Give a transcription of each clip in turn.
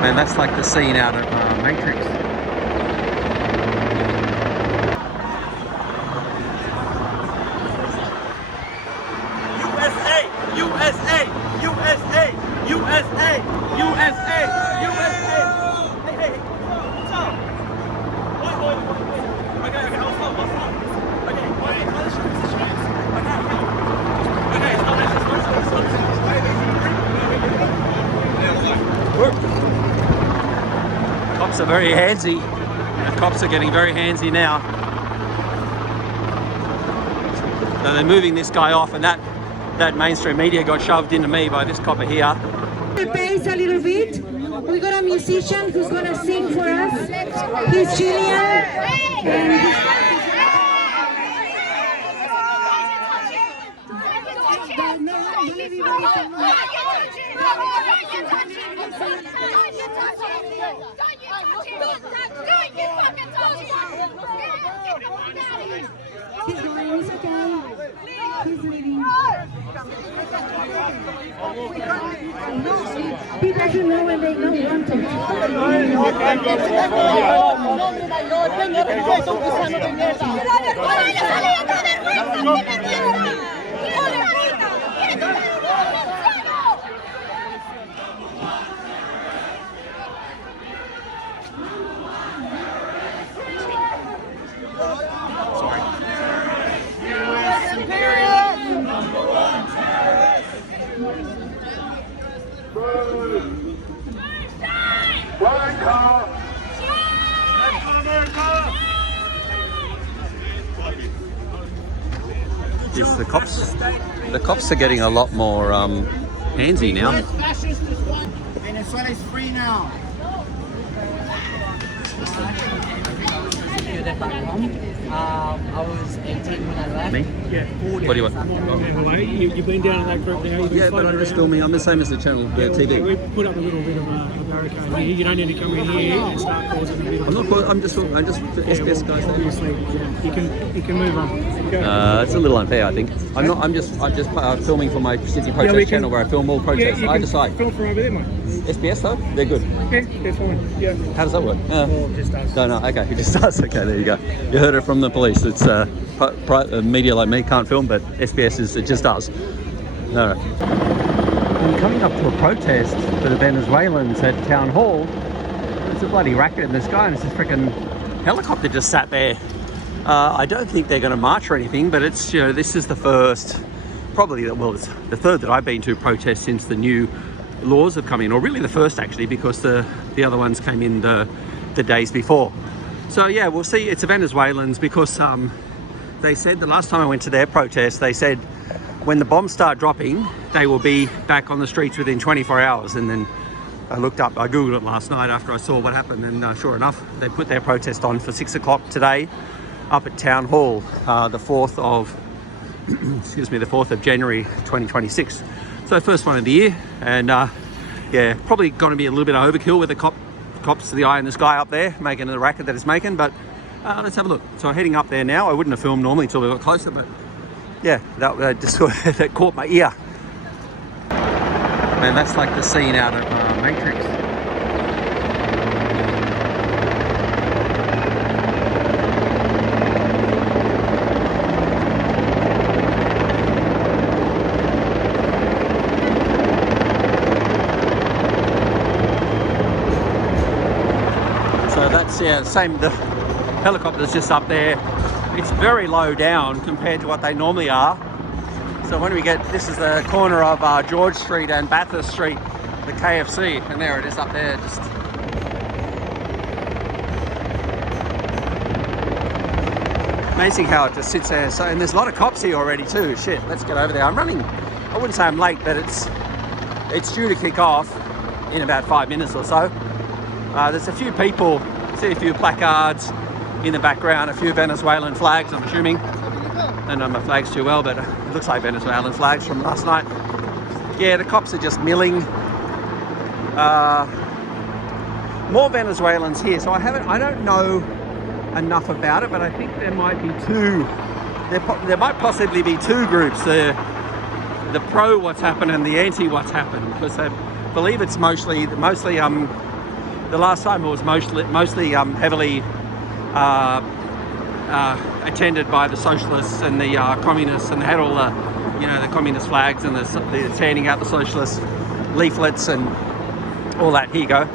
Man, that's like the scene out of Matrix. USA! USA! USA! USA! USA! USA! Hey, hey, hey. What's up? Wait. Okay, I'll stop. Okay, wait, let's shoot position. Okay, stop. Cops are very handsy. The cops are getting very handsy now. So they're moving this guy off, and that mainstream media got shoved into me by this copper here. The pace a little bit. We got a musician who's gonna sing for us. He's Cilia. He's going, it's okay. He's leaving. People should know when they don't want to. Yes, the cops are getting a lot more handsy now. Venezuela is free now. I was 18 when I left. Me? Yeah. What do you want? You've been down in that group now. Yeah, but I'm just filming. I'm the same as the channel, the TV. We put up a little bit of a barricade here. You don't need to come in here and start causing a bit of... I'm just SBS guys. Obviously, you can move on. It's a little unfair, I think. I'm just filming for my Sydney protest channel where I film all protests. I decide. Film from over there, mate. SBS though, they're good. Yeah, they're fine. Yeah. How does that work? Well, just us. No, okay, it just does. Okay, there you go. You heard it from the police. It's media like me can't film, but SBS it just does. No. I'm coming up to a protest for the Venezuelans at Town Hall. There's a bloody racket in the sky, and it's this freaking helicopter just sat there. I don't think they're going to march or anything, but it's, you know, this is the first, it's the third that I've been to protest since the new laws have come in, or really the first actually, because the other ones came in the days before. So yeah, we'll see. It's the Venezuelans because they said the last time I went to their protest, they said when the bombs start dropping, they will be back on the streets within 24 hours. And then I googled it last night after I saw what happened, and sure enough, they put their protest on for 6 o'clock today up at Town Hall, the 4th of the 4th of January 2026. So first one of the year, and yeah, probably going to be a little bit of overkill with the cops to the eye in the sky up there making the racket that it's making, but let's have a look. So heading up there now. I wouldn't have filmed normally until we got closer, but yeah, that just that caught my ear. Man, that's like the scene out of Matrix. Yeah, same, the helicopter's just up there. It's very low down compared to what they normally are. So when we get, this is the corner of George Street and Bathurst Street, the KFC, and there it is up there. Just amazing how it just sits there. So, and there's a lot of cops here already too. Shit, let's get over there. I'm running, I wouldn't say I'm late, but it's due to kick off in about 5 minutes or so. There's a few people. See a few placards in the background, a few Venezuelan flags, I'm assuming. I don't know my flags too well, but it looks like Venezuelan flags from last night. Yeah, the cops are just milling. More Venezuelans here, so I don't know enough about it, but I think there might be two. There might possibly be two groups: the pro what's happened and the anti what's happened, because I believe it's mostly The last time it was mostly heavily attended by the socialists and the communists, and they had all the, you know, the communist flags and the handing out the socialist leaflets and all that. Here you go.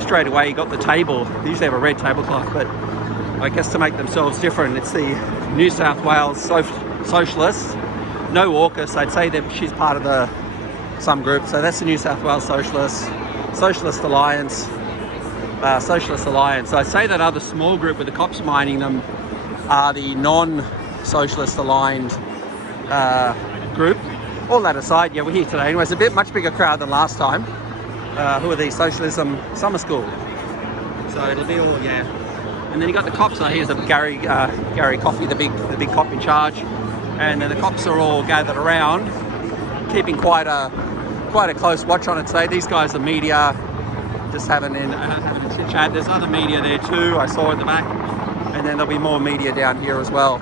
Straight away you got the table. They usually have a red tablecloth, but I guess to make themselves different, it's the New South Wales Socialists. No AUKUS, I'd say that she's part of some group. So that's the New South Wales Socialists, Socialist Alliance, Socialist Alliance. So I'd say that other small group with the cops minding them are the non-socialist aligned group. All that aside, yeah, we're here today. Anyways, a much bigger crowd than last time. Who are these? Socialism Summer School. So it'll be all, yeah. And then you got the cops. Here's Gary Coffey, the big cop in charge. And then the cops are all gathered around, keeping quite a close watch on it today. These guys are media, just having a chit chat. There's other media there too, I saw at the back. And then there'll be more media down here as well.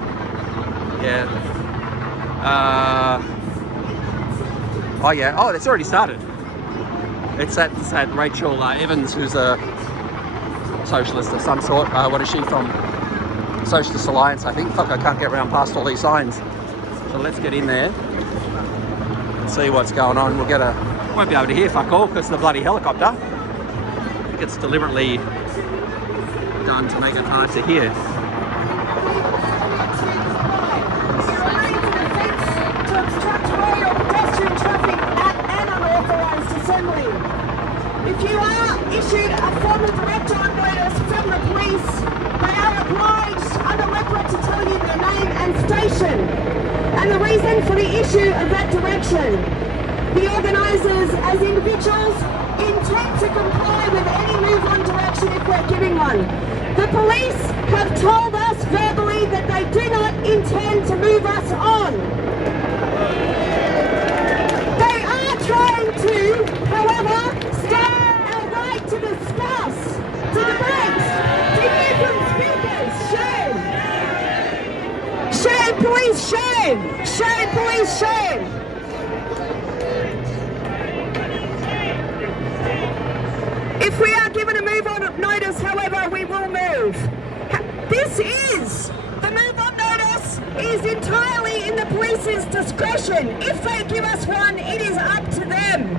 Yeah. Oh yeah. Oh, it's already started. It's that Rachel Evans, who's a socialist of some sort. What is she from? Socialist Alliance, I think. Fuck, I can't get around past all these signs. So let's get in there and see what's going on. Won't be able to hear fuck all because of the bloody helicopter. I think it's deliberately done to make it hard to hear. If you are issued a formal direct on notice from the police, they are obliged under LEPRA to tell you their name and station and the reason for the issue of that direction. The organisers, as individuals, intend to comply with any move-on direction if we're giving one. The police have told us verbally that they do not intend to move us on. They are trying to, however, to discuss, to debate, to hear from speakers. Shame! Shame, police, shame! Shame, police, shame! If we are given a move-on notice, however, we will move. The move-on notice is entirely in the police's discretion. If they give us one, it is up to them.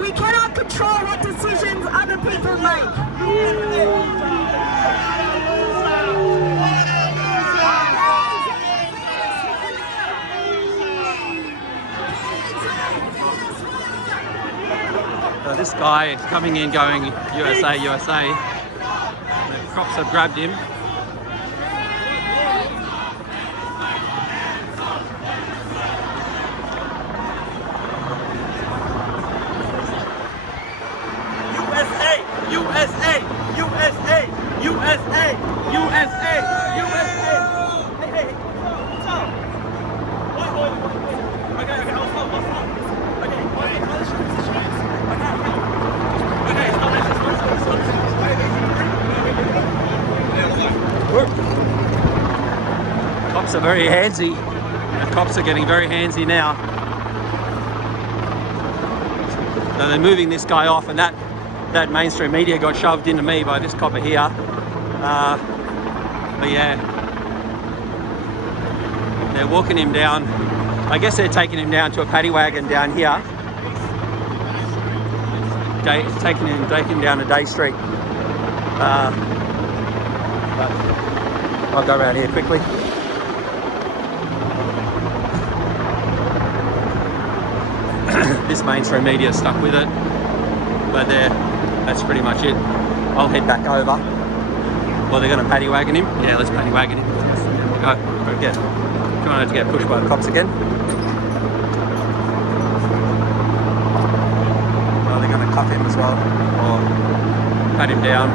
We cannot control what decisions other people make. This guy is coming in going USA, USA. The cops have grabbed him. USA! USA! USA! USA! USA! Hey, hey, hey. What's up? Wait. Okay, I'll stop. Okay, let's shoot this chance. Okay, Cops are very handsy. The cops are getting very handsy now. So they're moving this guy off, and that mainstream media got shoved into me by this copper here. But yeah, they're walking him down. I guess they're taking him down to a paddy wagon down here. Taking him down to Day Street. But I'll go around here quickly. This mainstream media is stuck with it, but that's pretty much it. I'll head back over. Well, they're going to paddy wagon him. Yeah, let's paddy wagon him. We'll go. Yeah. Trying not to get pushed by the cops again. Well, they're going to cuff him as well, or pat him down.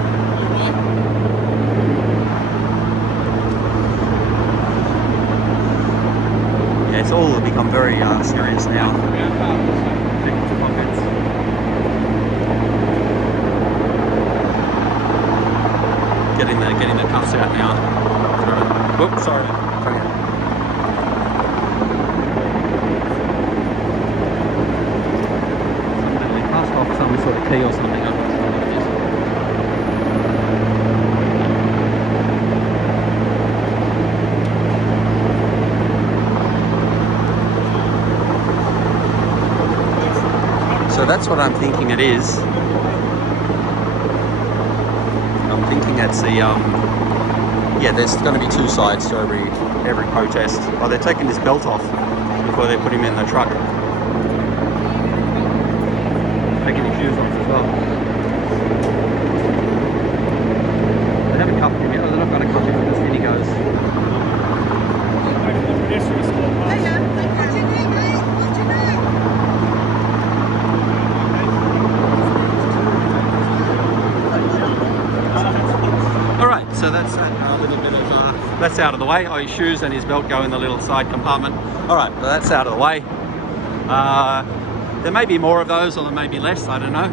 Yeah, it's all become very serious now. People's pockets. Getting the cuffs out now. Whoops, sorry. They passed off some sort of key or something. I'm not sure what it is. So that's what I'm thinking it is. I'm thinking it's the yeah, there's going to be two sides to every protest. Oh, they're taking this belt off before they put him in the truck. Taking his shoes off as well. They haven't cuffed him yet. They're not going to cuff him as Lindy goes. Alright, so that's a little bit of that's out of the way. Oh, his shoes and his belt go in the little side compartment. Alright, so that's out of the way. There may be more of those, or there may be less, I don't know.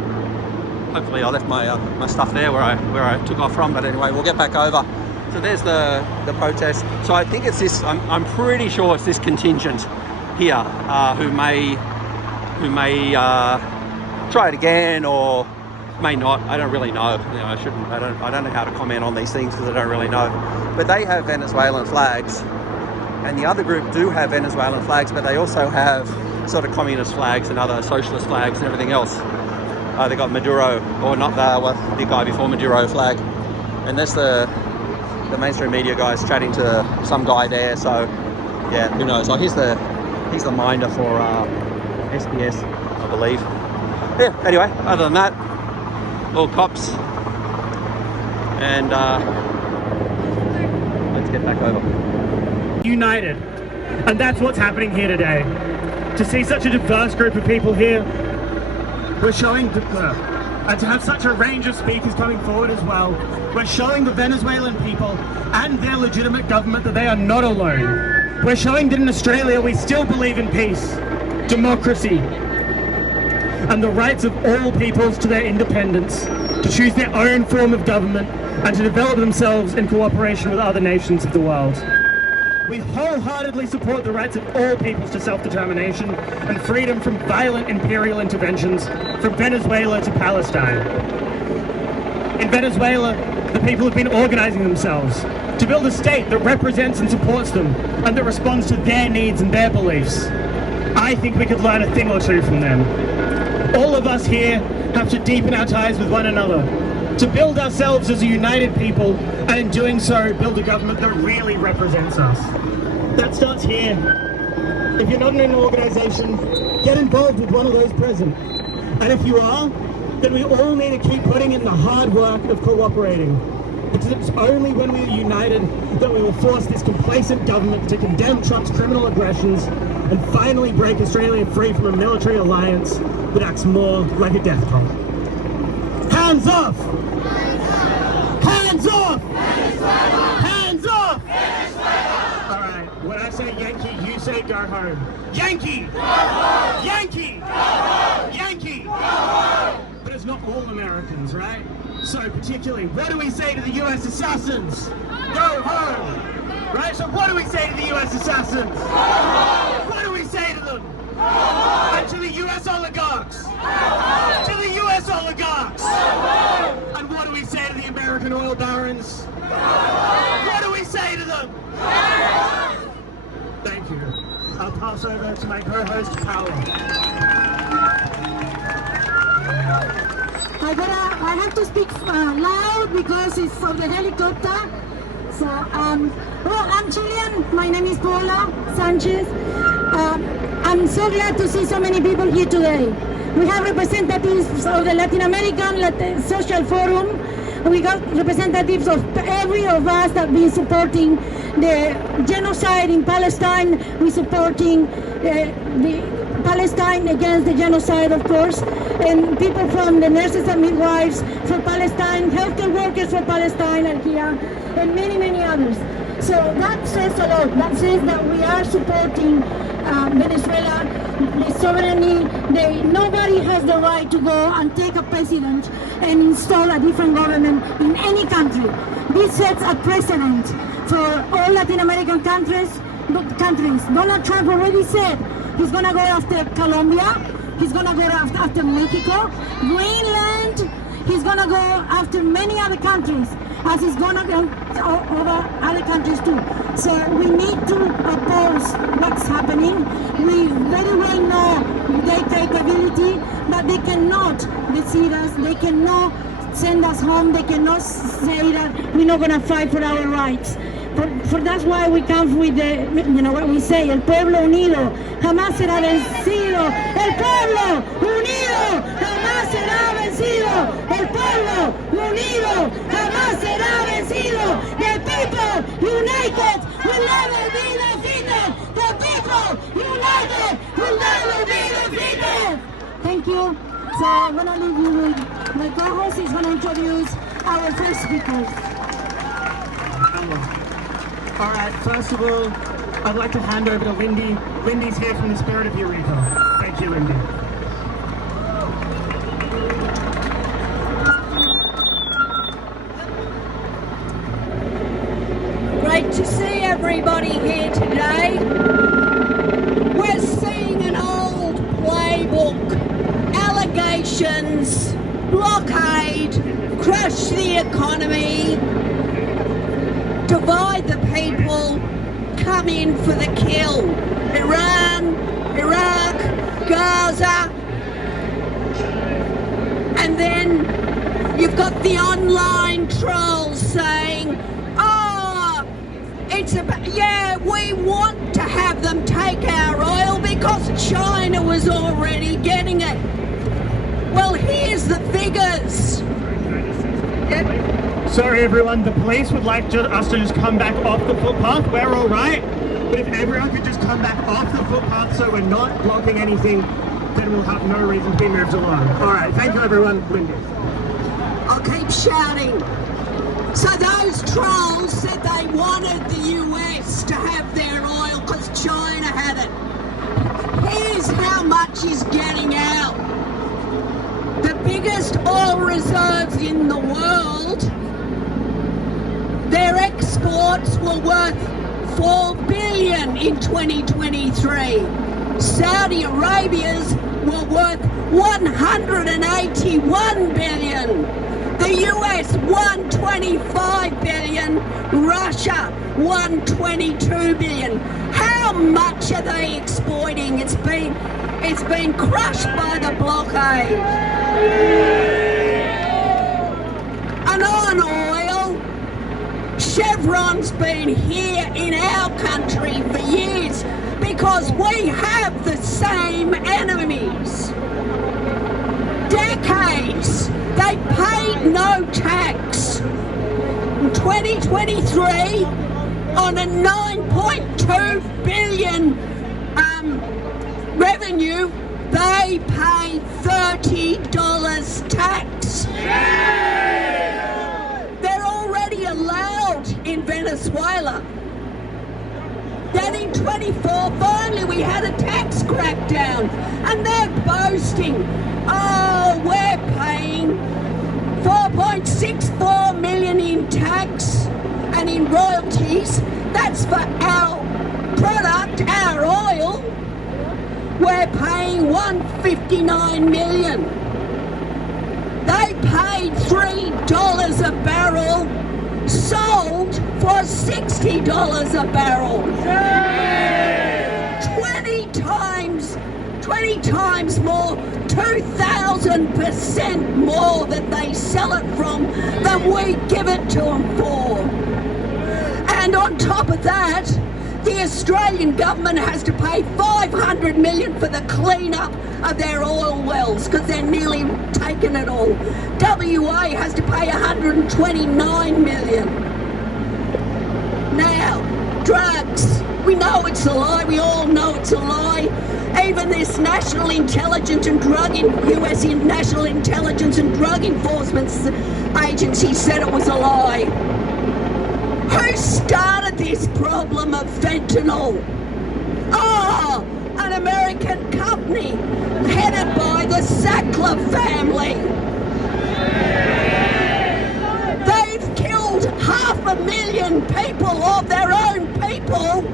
Hopefully I left my my stuff there where I took off from, but anyway, we'll get back over. So there's the protest. So I think it's this, I'm pretty sure it's this contingent here who may try it again or may not. I don't really know. You know, I don't know how to comment on these things because I don't really know. But they have Venezuelan flags, and the other group do have Venezuelan flags, but they also have sort of communist flags and other socialist flags and everything else. They got Maduro, or not the guy before Maduro flag, and that's the mainstream media guys chatting to some guy there. So yeah, who knows? Oh, he's the minder for SBS, I believe. Yeah. Anyway, other than that, all cops, and let's get back over. United. And that's what's happening here today. To see such a diverse group of people here, we're showing, and to have such a range of speakers coming forward as well, we're showing the Venezuelan people and their legitimate government that they are not alone. We're showing that in Australia we still believe in peace, democracy, and the rights of all peoples to their independence, to choose their own form of government, and to develop themselves in cooperation with other nations of the world. We wholeheartedly support the rights of all peoples to self-determination and freedom from violent imperial interventions from Venezuela to Palestine. In Venezuela, the people have been organizing themselves to build a state that represents and supports them and that responds to their needs and their beliefs. I think we could learn a thing or two from them. All of us here have to deepen our ties with one another, to build ourselves as a united people, and in doing so, build a government that really represents us. That starts here. If you're not in an organization, get involved with one of those present. And if you are, then we all need to keep putting in the hard work of cooperating. Because it's only when we are united that we will force this complacent government to condemn Trump's criminal aggressions and finally break Australia free from a military alliance that acts more like a death cult. Hands off! Hands off! Hands off! Alright, when I say Yankee, you say go home. Yankee! Go home! Yankee! Go home! Yankee! Go home! But it's not all Americans, right? So particularly, what do we say to the US assassins? Go home! Right, so what do we say to the US assassins? Go home! What do we say to them? Go home! And to the US oligarchs? Go home! To the US oligarchs? Go home! And what do we say to the American oil barons? Go home! What do we say to them? Go home! Thank you. I'll pass over to my co-host, Paula. I have to speak loud because it's from the helicopter. So, well, I'm Chilean. My name is Paula Sanchez. I'm so glad to see so many people here today. We have representatives of the Latin American Social Forum. We got representatives of every of us that been supporting the genocide in Palestine. We're supporting the Palestine against the genocide, of course, and people from the nurses and midwives for Palestine, healthcare workers for Palestine are here, and many, many others. So that says a lot. That says that we are supporting Venezuela, the sovereignty. Nobody has the right to go and take a president and install a different government in any country. This sets a precedent for all Latin American countries. Donald Trump already said he's going to go after Colombia, He's gonna go after Mexico, Greenland. He's gonna go after many other countries, as he's gonna go over other countries too. So we need to oppose what's happening. We very well know their capability, but they cannot deceive us. They cannot send us home. They cannot say that we're not gonna fight for our rights. For that's why we come with the, what we say, el pueblo unido jamás será vencido. El pueblo unido jamás será vencido. El pueblo unido jamás será vencido. The people united will never be defeated. The people united will never be defeated. Thank you. So I'm gonna leave you with my co-host. He's gonna introduce our first speakers. All right, first of all, I'd like to hand over to Lindy. Lindy's here from the Spirit of Eureka. Thank you, Lindy. Great to see everybody here today. We're seeing an old playbook. Allegations, blockade, crush the economy, divide the people, come in for the kill. Iran, Iraq, Gaza. And then you've got the online trolls saying, it's about, yeah, we want to have them take our oil because China was already getting it. Well, here's the figures. Sorry everyone, the police would like us to just come back off the footpath. We're all right, but if everyone could just come back off the footpath so we're not blocking anything, then we'll have no reason to be moved along. All right, thank you everyone. Lindy. I'll keep shouting. So those trolls said they wanted the US to have their oil because China had it. Here's how much is getting out. The biggest oil reserves in the world, their exports were worth $4 billion in 2023. Saudi Arabia's were worth $181 billion. The US, $125 billion. Russia, $122 billion. How much are they exporting? It's been crushed by the blockade. And on oil, Chevron's been here in our country for years because we have the same enemies. Decades. They paid no tax. In 2023, on a $9.2 billion revenue, they paid $30 tax. They're already allowed in Venezuela. Then in 24, finally we had a tax crackdown, and they're boasting, oh, we're paying $4.64 million in tax and in royalties. That's for our product, our oil. We're paying $159 million. They paid $3 a barrel, sold for $60 a barrel. 20 times more, 2,000% more that they sell it from than we give it to them for. And on top of that, the Australian government has to pay $500 million for the clean-up of their oil wells because they're nearly taking it all. WA has to pay $129 million. Now, drugs. We know it's a lie. We all know it's a lie. Even this National Intelligence and US National Intelligence and Drug Enforcement Agency said it was a lie. Who started this problem of fentanyl? Oh, an American company headed by the Sackler family. They've killed 500,000 people of their own people.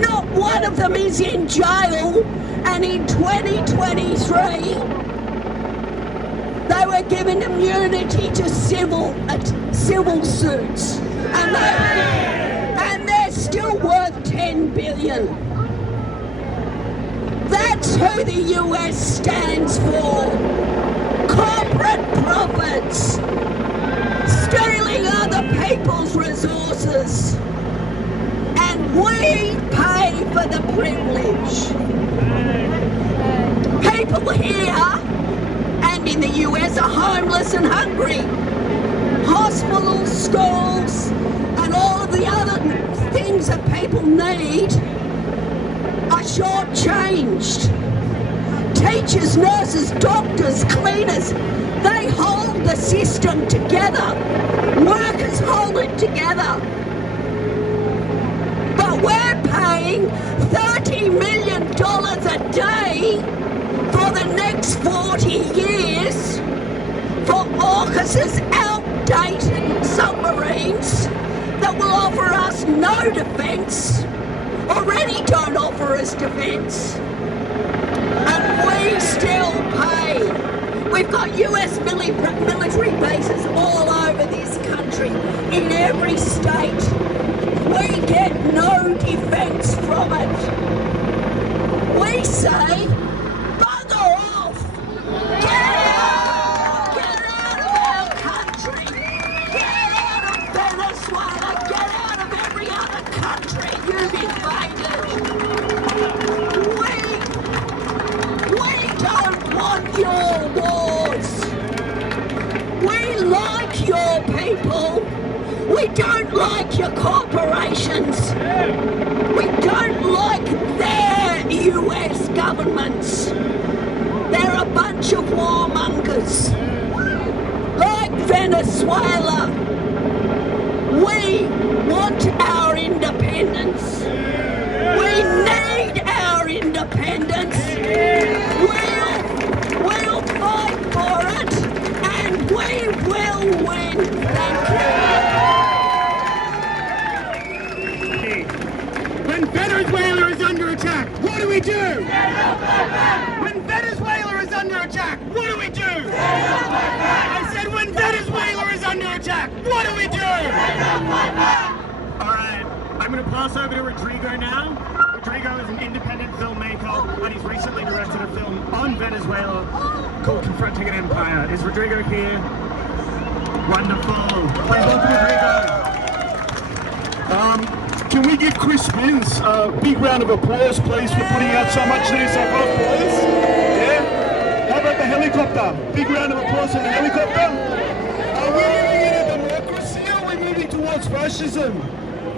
Not one of them is in jail, and in 2023, they were given immunity to civil suits, and they're still worth 10 billion. That's who the US stands for. Corporate profits, stealing other people's resources, and we pay for the privilege. People here and in the US are homeless and hungry. Hospitals, schools, and all of the other things that people need are shortchanged. Teachers, nurses, doctors, cleaners, they hold the system together. Workers hold it together. But we're paying $30 million a day for the next 40 years for AUKUS's outdated submarines that will offer us no defence, already don't offer us defence. And we still pay. We've got US military bases all over this country, in every state. We get no defence from it. We say, bugger off! Get out! Get out of our country! Get out of Venezuela! Get out of every other country you've invaded! We don't want your wars! We like your people! We don't like your corporations. We don't like their US governments. They're a bunch of warmongers. Like Venezuela. We want our independence. We need our independence. We'll fight for it, and we will win. Thank you. When Venezuela is under attack, what do we do? When Venezuela is under attack, what do we do? I said when Venezuela is under attack, what do we do? Alright, I'm going to pass over to Rodrigo now. Rodrigo is an independent filmmaker, and he's recently directed a film on Venezuela called Confronting an Empire. Is Rodrigo here? Wonderful. Please welcome Rodrigo. Can we give Chris Spins a big round of applause, please, for putting out so much news so far, please? Yeah? How about the helicopter? Big round of applause for the helicopter. Are we living in a democracy or are we moving towards fascism?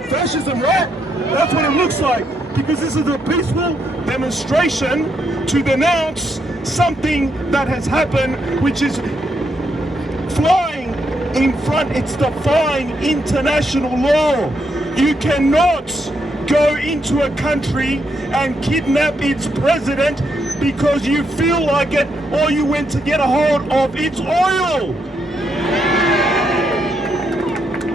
Fascism, right? That's what it looks like, because this is a peaceful demonstration to denounce something that has happened, which is flying in front, it's defying international law. You cannot go into a country and kidnap its president because you feel like it or you went to get a hold of its oil.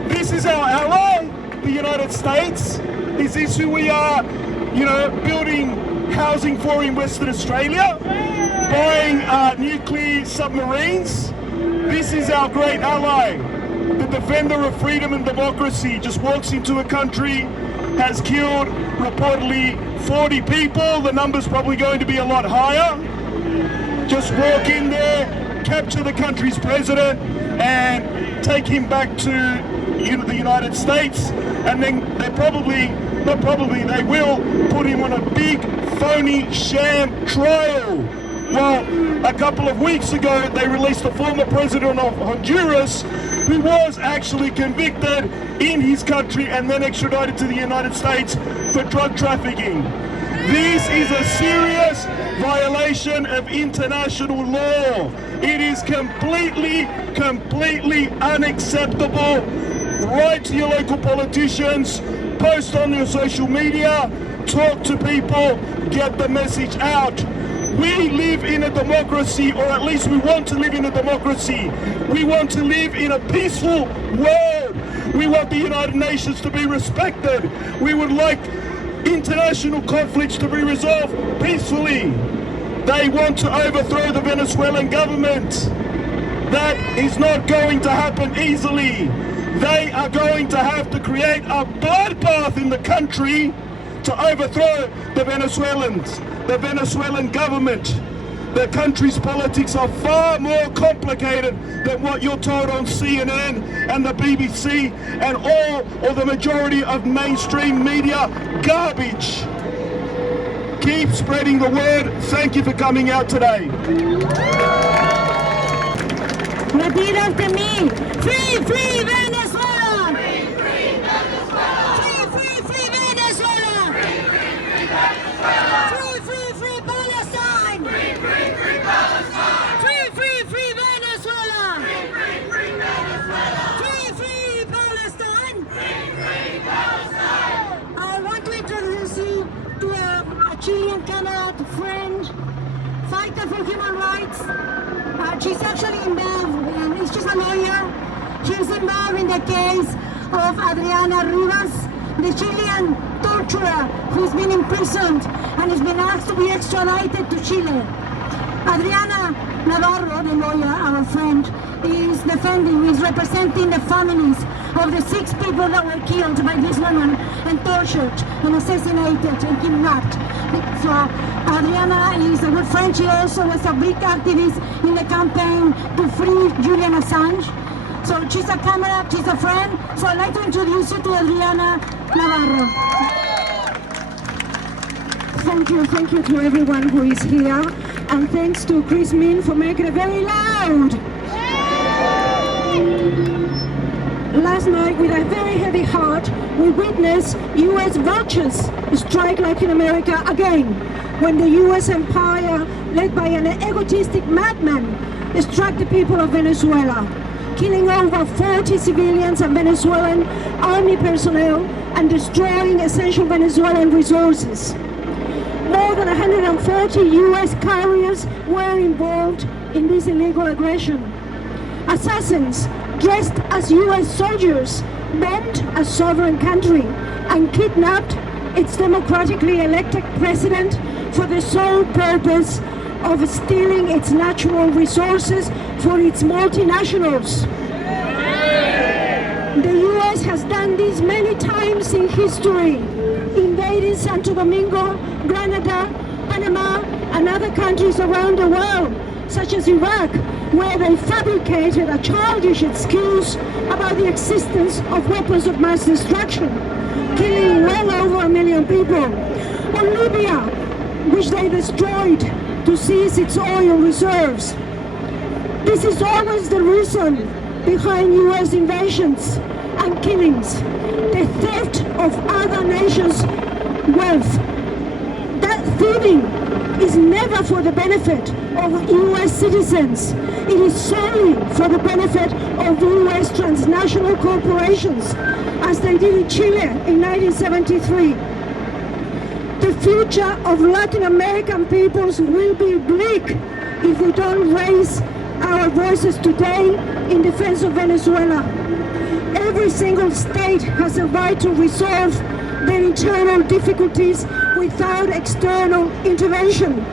This is our ally, the United States. Is this who we are, building housing for in Western Australia? Buying nuclear submarines? This is our great ally. The defender of freedom and democracy just walks into a country, has killed reportedly 40 people. The number's probably going to be a lot higher. Just walk in there, capture the country's president, and take him back to the United States. And then they they will put him on a big, phony, sham trial. Well, a couple of weeks ago, they released the former president of Honduras, who was actually convicted in his country and then extradited to the United States for drug trafficking. This is a serious violation of international law. It is completely unacceptable. Write to your local politicians, post on your social media, talk to people, get the message out. We live in a democracy, or at least we want to live in a democracy. We want to live in a peaceful world. We want the United Nations to be respected. We would like international conflicts to be resolved peacefully. They want to overthrow the Venezuelan government. That is not going to happen easily. They are going to have to create a bloodbath in the country to overthrow the Venezuelans, the Venezuelan government. The country's politics are far more complicated than what you're told on CNN and the BBC and all or the majority of mainstream media garbage. Keep spreading the word. Thank you for coming out today. Repeat after me. Free, free Venezuela! Free, free Venezuela! Free, free, free Venezuela! Free, free, free Venezuela! Free, free, free Palestine! Free, free, free Palestine! Free, free, free Venezuela! Free, free, free Venezuela! Free, free Palestine! Free, free Palestine! I want to introduce you to a Chilean Canada friend, fighter for human rights. She's actually involved, she's a lawyer. She's involved in the case of Adriana Rivas, the Chilean torturer who's been imprisoned and has been asked to be extradited to Chile. Adriana Navarro, the lawyer, our friend, is representing the families of the 6 people that were killed by this woman and tortured and assassinated and kidnapped. So Adriana is a good friend. She also was a big activist in the campaign to free Julian Assange. So she's a comrade, she's a friend. So I'd like to introduce you to Adriana Navarro. Thank you to everyone who is here. And thanks to Chris Min for making it very loud. Last night, with a very heavy heart, we witnessed US vultures strike like in America again, when the US empire, led by an egotistic madman, struck the people of Venezuela, killing over 40 civilians and Venezuelan army personnel and destroying essential Venezuelan resources. More than 140 US carriers were involved in this illegal aggression. Assassins dressed as US soldiers bombed a sovereign country and kidnapped its democratically elected president for the sole purpose of stealing its natural resources for its multinationals. The US has done this many times in history, invading Santo Domingo, Grenada, Panama, and other countries around the world, such as Iraq, where they fabricated a childish excuse about the existence of weapons of mass destruction, killing well over 1 million people. Or Libya, which they destroyed to seize its oil reserves. This is always the reason behind US invasions and killings, the theft of other nations' wealth. That thieving is never for the benefit of US citizens. It is solely for the benefit of US transnational corporations, as they did in Chile in 1973. The future of Latin American peoples will be bleak if we don't raise our voices today in defense of Venezuela. Every single state has a right to resolve their internal difficulties without external intervention.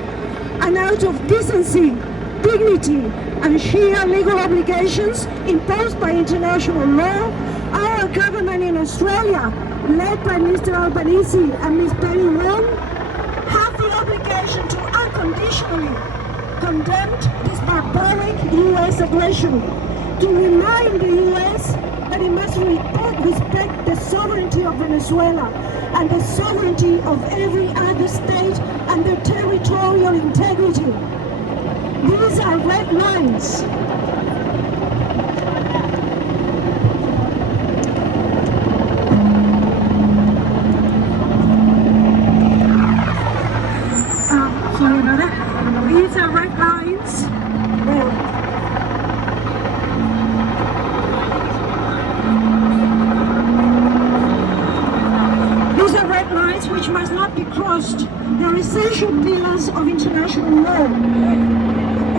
And out of decency, dignity, and sheer legal obligations imposed by international law, our government in Australia, led by Mr. Albanese and Ms. Penny Wong, have the obligation to unconditionally condemn this barbaric US aggression, to remind the US that it must respect the sovereignty of Venezuela and the sovereignty of every other state and their territorial integrity. These are red lines. Sorry about that. These are red lines. These are red lines which must not be crossed. They're essential pillars of international law.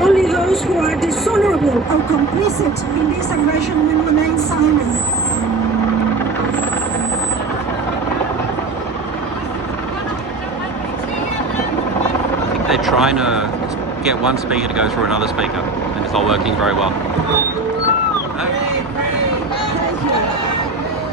Only those who are dishonorable or complicit in this aggression will remain silent. trying to get one speaker to go through another speaker, and it's not working very well.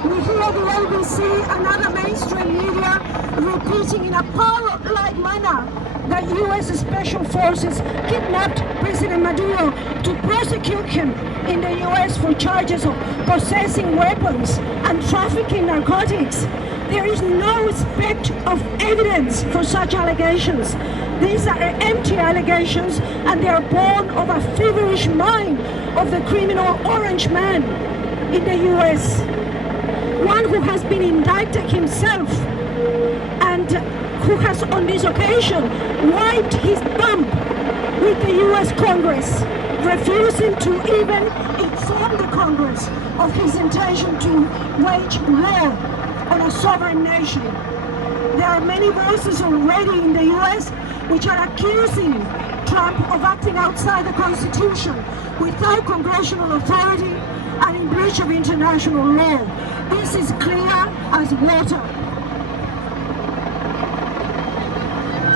We hear the ABC and other mainstream media repeating in a parrot-like manner that U.S. Special Forces kidnapped President Maduro to prosecute him in the U.S. for charges of possessing weapons and trafficking narcotics. There is no speck of evidence for such allegations. These are empty allegations, and they are born of a feverish mind of the criminal orange man in the U.S. One who has been indicted himself and who has on this occasion wiped his bum with the U.S. Congress, refusing to even inform the Congress of his intention to wage war on a sovereign nation. There are many voices already in the U.S. which are accusing Trump of acting outside the Constitution without congressional authority and in breach of international law. This is clear as water.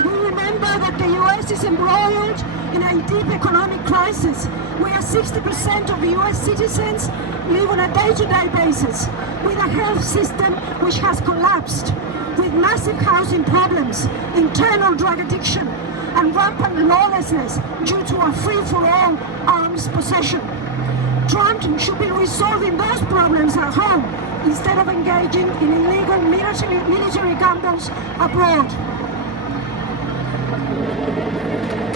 We remember that the U.S. is embroiled in a deep economic crisis where 60% of U.S. citizens live on a day-to-day basis with a health system which has collapsed, with massive housing problems, internal drug addiction, and rampant lawlessness due to a free-for-all arms possession. Trump should be resolving those problems at home instead of engaging in illegal military gambles abroad.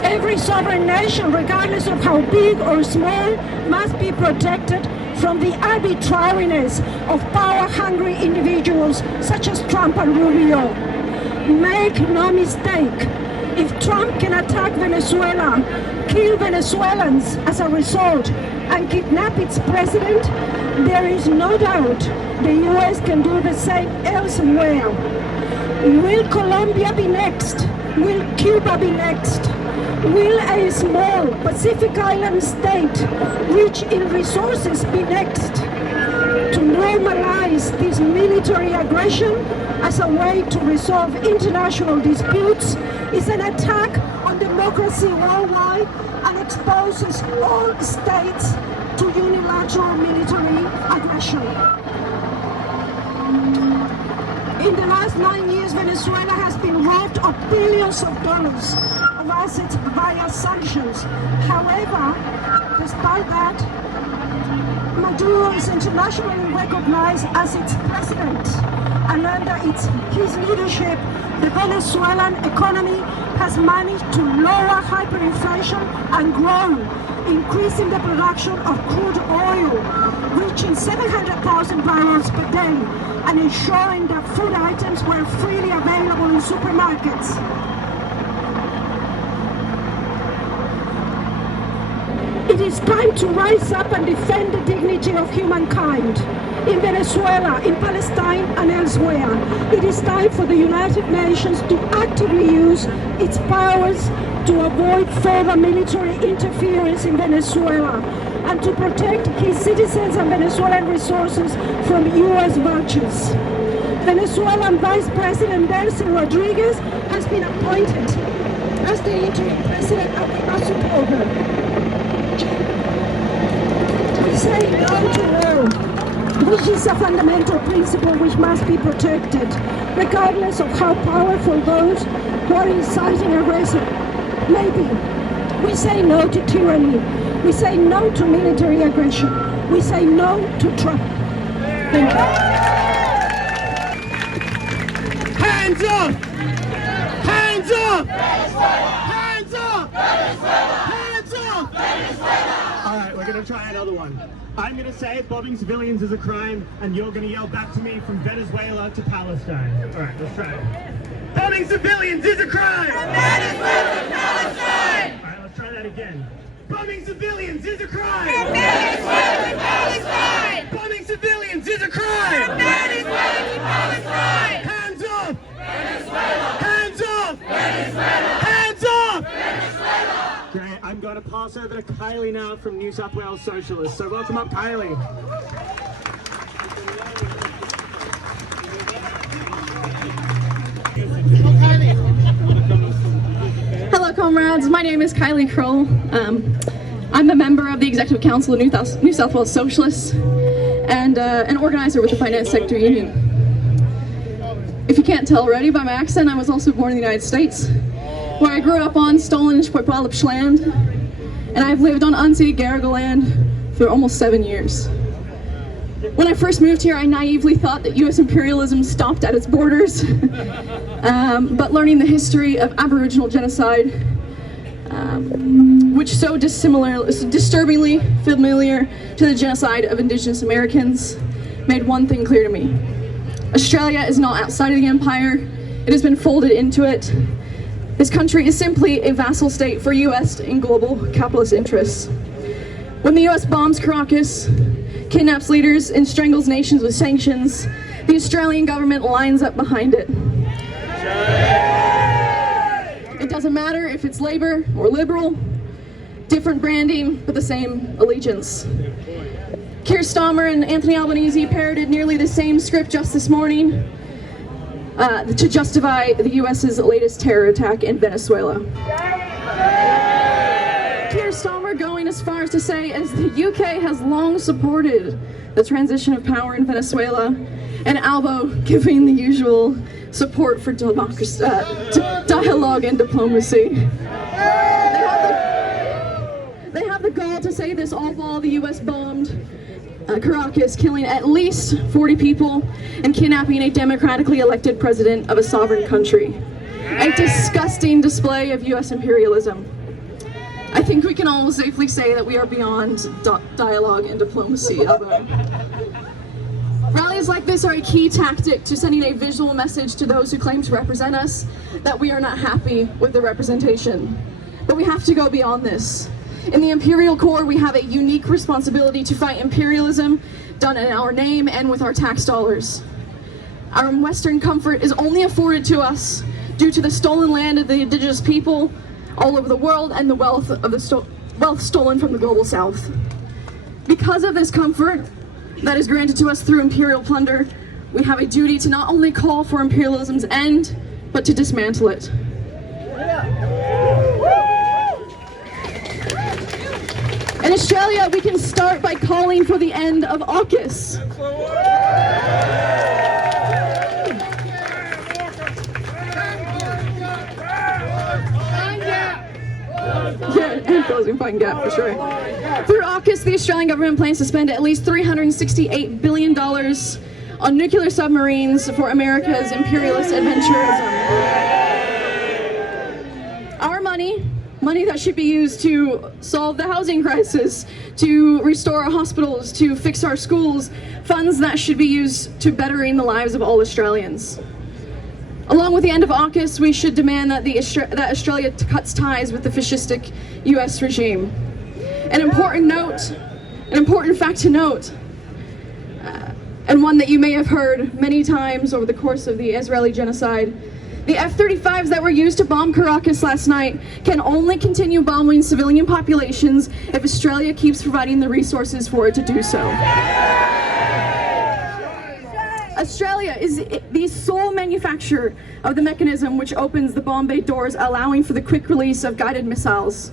Every sovereign nation, regardless of how big or small, must be protected from the arbitrariness of power-hungry individuals such as Trump and Rubio. Make no mistake, if Trump can attack Venezuela, kill Venezuelans as a result, and kidnap its president, there is no doubt the U.S. can do the same elsewhere. Will Colombia be next? Will Cuba be next? Will a small Pacific Island state rich in resources be next? To normalize this military aggression as a way to resolve international disputes is an attack on democracy worldwide and exposes all states to unilateral military aggression. In the last 9 years, Venezuela has been robbed of billions of dollars of assets via sanctions. However, despite that, Maduro is internationally recognized as its president, and under his leadership, the Venezuelan economy has managed to lower hyperinflation and grow, increasing the production of crude oil, reaching 700,000 barrels per day, and ensuring that food items were freely available in supermarkets. It is time to rise up and defend the dignity of humankind. In Venezuela, in Palestine, and elsewhere, it is time for the United Nations to actively use its powers to avoid further military interference in Venezuela and to protect his citizens and Venezuelan resources from U.S. vultures. Venezuelan Vice President Delcy Rodriguez has been appointed as the interim president, and we must support her. We say no to war, which is a fundamental principle which must be protected, regardless of how powerful those who are inciting aggression may be. We say no to tyranny. We say no to military aggression. We say no to Trump. Thank you. Hands up! Hands up! Hands up! Hands up! All right, we're going to try another one. I'm going to say bombing civilians is a crime, and you're going to yell back to me from Venezuela to Palestine. All right, let's try it. Bombing civilians is a crime! From Venezuela to Palestine! All right, let's try that again. Bombing civilians is a crime! From Venezuela to Palestine! Bombing civilians is a crime! From Venezuela to Palestine! Hands up! Venezuela! Hands up! Venezuela! Hands up! Venezuela! Great, I'm going to pass over to Kylie now from New South Wales Socialists. So welcome up, Kylie. Hello, comrades. My name is Kylie Croll. I'm a member of the Executive Council of New South Wales Socialists and an organizer with the Finance Sector Union. If you can't tell already by my accent, I was also born in the United States, where I grew up on stolen land, and I've lived on unceded Garigal land for almost 7 years. When I first moved here, I naively thought that US imperialism stopped at its borders, but learning the history of Aboriginal genocide, which so disturbingly familiar to the genocide of Indigenous Americans, made one thing clear to me. Australia is not outside of the empire, it has been folded into it. This country is simply a vassal state for US and global capitalist interests. When the US bombs Caracas, kidnaps leaders and strangles nations with sanctions, the Australian government lines up behind it. It doesn't matter if it's Labour or Liberal, different branding, but the same allegiance. Keir Starmer and Anthony Albanese parroted nearly the same script just this morning to justify the US's latest terror attack in Venezuela. Keir Starmer going as far as to say as the UK has long supported the transition of power in Venezuela, and Albo giving the usual support for democracy, dialogue and diplomacy. They have the gall to say this all while the US bombed Caracas, killing at least 40 people and kidnapping a democratically elected president of a sovereign country. A disgusting display of US imperialism. I think we can all safely say that we are beyond dialogue and diplomacy. Rallies like this are a key tactic to sending a visual message to those who claim to represent us that we are not happy with the representation. But we have to go beyond this. In the Imperial Corps, we have a unique responsibility to fight imperialism done in our name and with our tax dollars. Our Western comfort is only afforded to us due to the stolen land of the indigenous people all over the world and the wealth stolen from the global South. Because of this comfort that is granted to us through imperial plunder, we have a duty to not only call for imperialism's end, but to dismantle it. In Australia, we can start by calling for the end of AUKUS. Yeah, and closing Fighting Gap for sure. Through AUKUS, the Australian government plans to spend at least $368 billion on nuclear submarines for America's imperialist adventurism. Our money that should be used to solve the housing crisis, to restore our hospitals, to fix our schools, funds that should be used to bettering the lives of all Australians. Along with the end of AUKUS, we should demand that Australia cuts ties with the fascistic US regime. An important fact to note, and one that you may have heard many times over the course of the Israeli genocide, the F-35s that were used to bomb Caracas last night can only continue bombing civilian populations if Australia keeps providing the resources for it to do so. Australia is the sole manufacturer of the mechanism which opens the bomb bay doors, allowing for the quick release of guided missiles.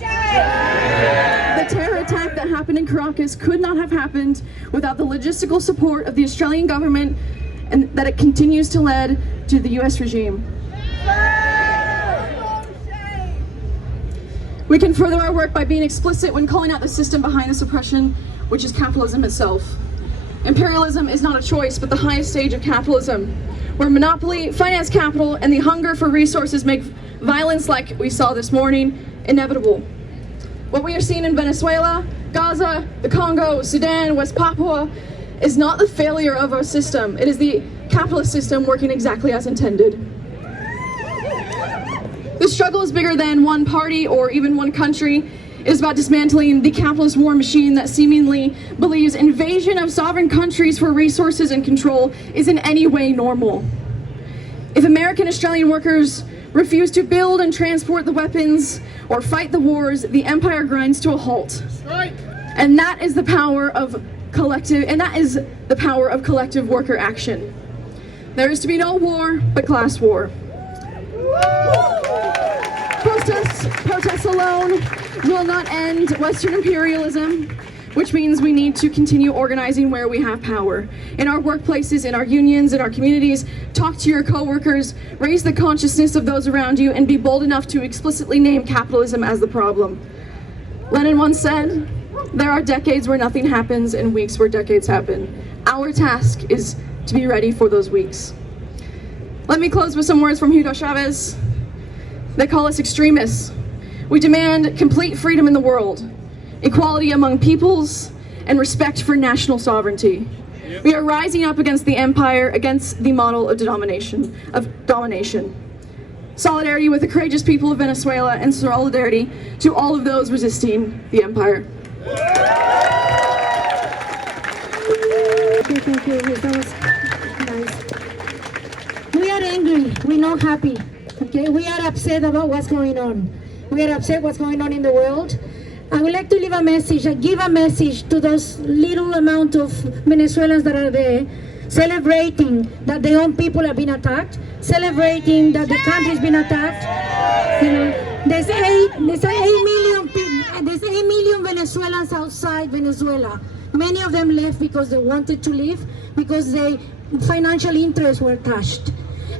The terror attack that happened in Caracas could not have happened without the logistical support of the Australian government, and that it continues to lead to the US regime. We can further our work by being explicit when calling out the system behind this oppression, which is capitalism itself. Imperialism is not a choice, but the highest stage of capitalism, where monopoly, finance capital, and the hunger for resources make violence like we saw this morning inevitable. What we are seeing in Venezuela, Gaza, the Congo, Sudan, West Papua is not the failure of our system. It is the capitalist system working exactly as intended. The struggle is bigger than one party or even one country. It is about dismantling the capitalist war machine that seemingly believes invasion of sovereign countries for resources and control is in any way normal. If American Australian workers refuse to build and transport the weapons or fight the wars, the empire grinds to a halt. And that is the power of collective worker action. There is to be no war but class war. For us Protests alone will not end Western imperialism, which means we need to continue organizing where we have power. In our workplaces, in our unions, in our communities, talk to your coworkers, raise the consciousness of those around you, and be bold enough to explicitly name capitalism as the problem. Lenin once said, there are decades where nothing happens and weeks where decades happen. Our task is to be ready for those weeks. Let me close with some words from Hugo Chavez. They call us extremists. We demand complete freedom in the world, equality among peoples, and respect for national sovereignty. We are rising up against the empire, against the model of domination. Solidarity with the courageous people of Venezuela, and solidarity to all of those resisting the empire. Thank you. That was nice. We are angry. We're not happy. Okay, we are upset about what's going on. We are upset what's going on in the world. I would like to leave a message, give a message to those little amount of Venezuelans that are there, celebrating that their own people have been attacked, celebrating that the country's been attacked. You know, there's 8 million Venezuelans outside Venezuela. Many of them left because they wanted to leave, because their financial interests were touched.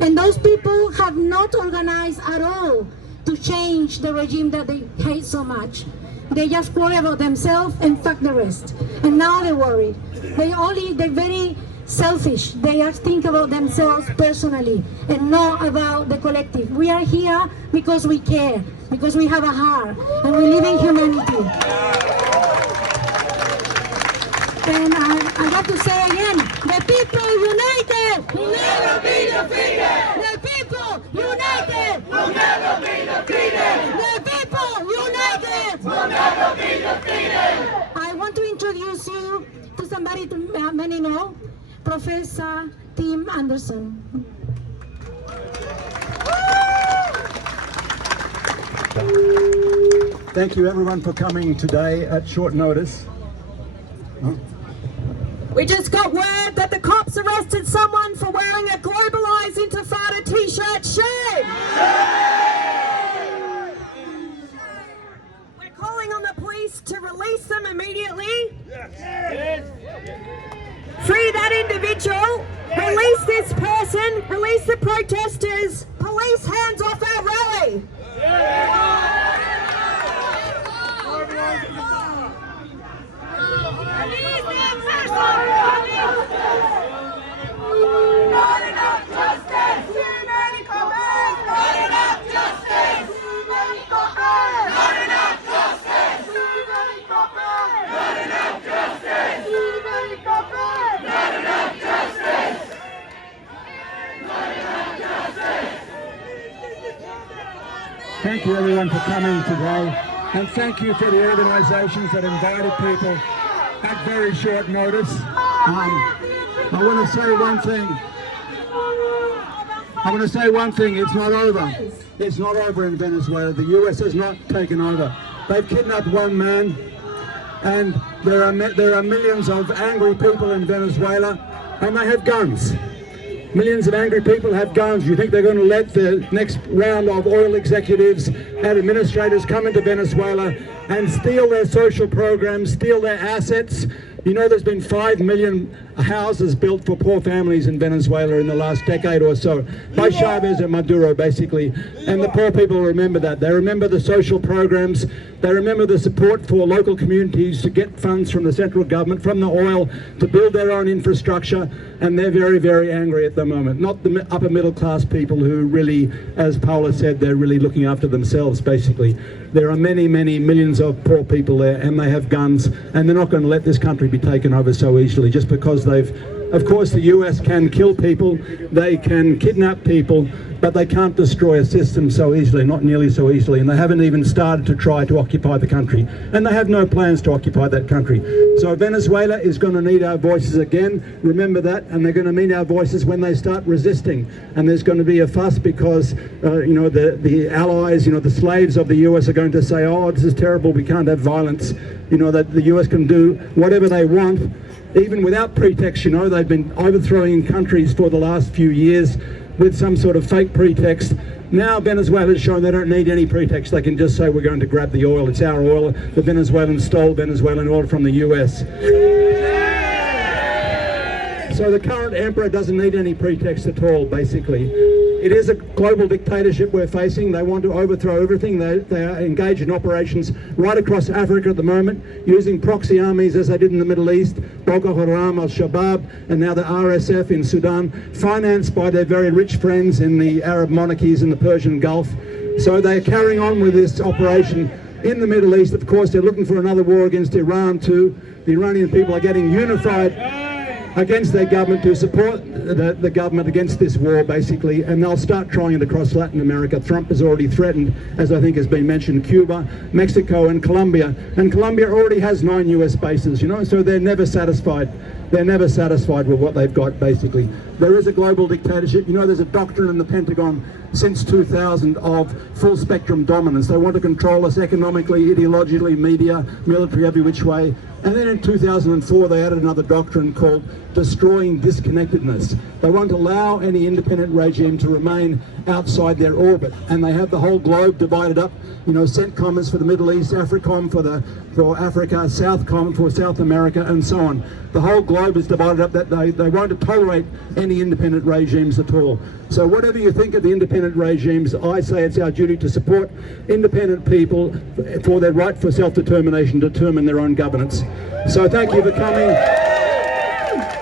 And those people have not organized at all to change the regime that they hate so much. They just worry about themselves and fuck the rest. And now they're worried. They're very selfish. They just think about themselves personally and not about the collective. We are here because we care, because we have a heart, and we live in humanity. And I have to say again, the people united will never be defeated. The people united will never be defeated. The people united will never be defeated. I want to introduce you to somebody many know, Professor Tim Anderson. Thank you everyone for coming today at short notice. We just got word that the cops arrested someone for wearing a globalized intifada t-shirt. Shame! We're calling on the police to release them immediately. Yes. Free that individual. Release this person. Release the protesters. Police, hands off our rally. Not enough justice! Not enough justice! Not enough justice! Not enough justice! Not enough justice! Not enough justice! Thank you everyone for coming today, and thank you for the organisations that invited people at very short notice. I want to say one thing. It's not over. It's not over in Venezuela. The US has not taken over. They've kidnapped one man, and there are millions of angry people in Venezuela, and they have guns. Millions of angry people have guns. You think they're going to let the next round of oil executives and administrators come into Venezuela and steal their social programs, steal their assets? You know, there's been 5 million houses built for poor families in Venezuela in the last decade or so by Chavez and Maduro, basically. And the poor people remember that. They remember the social programs. They remember the support for local communities to get funds from the central government, from the oil, to build their own infrastructure. And they're very, very angry at the moment. Not the upper middle class people who really, as Paula said, they're really looking after themselves, basically. There are many, many millions of poor people there, and they have guns, and they're not going to let this country be taken over so easily just because they've... Of course, the US can kill people, they can kidnap people, but they can't destroy a system so easily, not nearly so easily, and they haven't even started to try to occupy the country, and they have no plans to occupy that country. So Venezuela is going to need our voices again, remember that, and they're going to need our voices when they start resisting, and there's going to be a fuss because, you know, the allies, you know, the slaves of the US are going to say, oh, this is terrible, we can't have violence, you know, that the US can do whatever they want, even without pretext. You know, they've been overthrowing countries for the last few years. with some sort of fake pretext. Now Venezuela has shown they don't need any pretext. They can just say we're going to grab the oil. It's our oil. The Venezuelans stole Venezuelan oil from the US. So the current emperor doesn't need any pretext at all, basically. It is a global dictatorship we're facing. They want to overthrow everything. They are engaged in operations right across Africa at the moment, using proxy armies as they did in the Middle East, Boko Haram, Al-Shabaab, and now the RSF in Sudan, financed by their very rich friends in the Arab monarchies in the Persian Gulf. So they're carrying on with this operation in the Middle East. Of course, they're looking for another war against Iran too. The Iranian people are getting unified against their government to support the government against this war, basically, and they'll start trying it across Latin America. Trump has already threatened, as I think has been mentioned, Cuba, Mexico and Colombia. And Colombia already has 9 US bases, you know, so they're never satisfied. They're never satisfied with what they've got, basically. There is a global dictatorship. You know, there's a doctrine in the Pentagon since 2000 of full spectrum dominance. They want to control us economically, ideologically, media, military, every which way. And then in 2004, they added another doctrine called destroying disconnectedness. They won't allow any independent regime to remain outside their orbit. And they have the whole globe divided up. You know, CENTCOM is for the Middle East, AFRICOM for Africa, SouthCom for South America, and so on. The whole globe is divided up that they won't tolerate any independent regimes at all. So whatever you think of the independent regimes, I say it's our duty to support independent people for their right for self-determination to determine their own governance. So thank you for coming,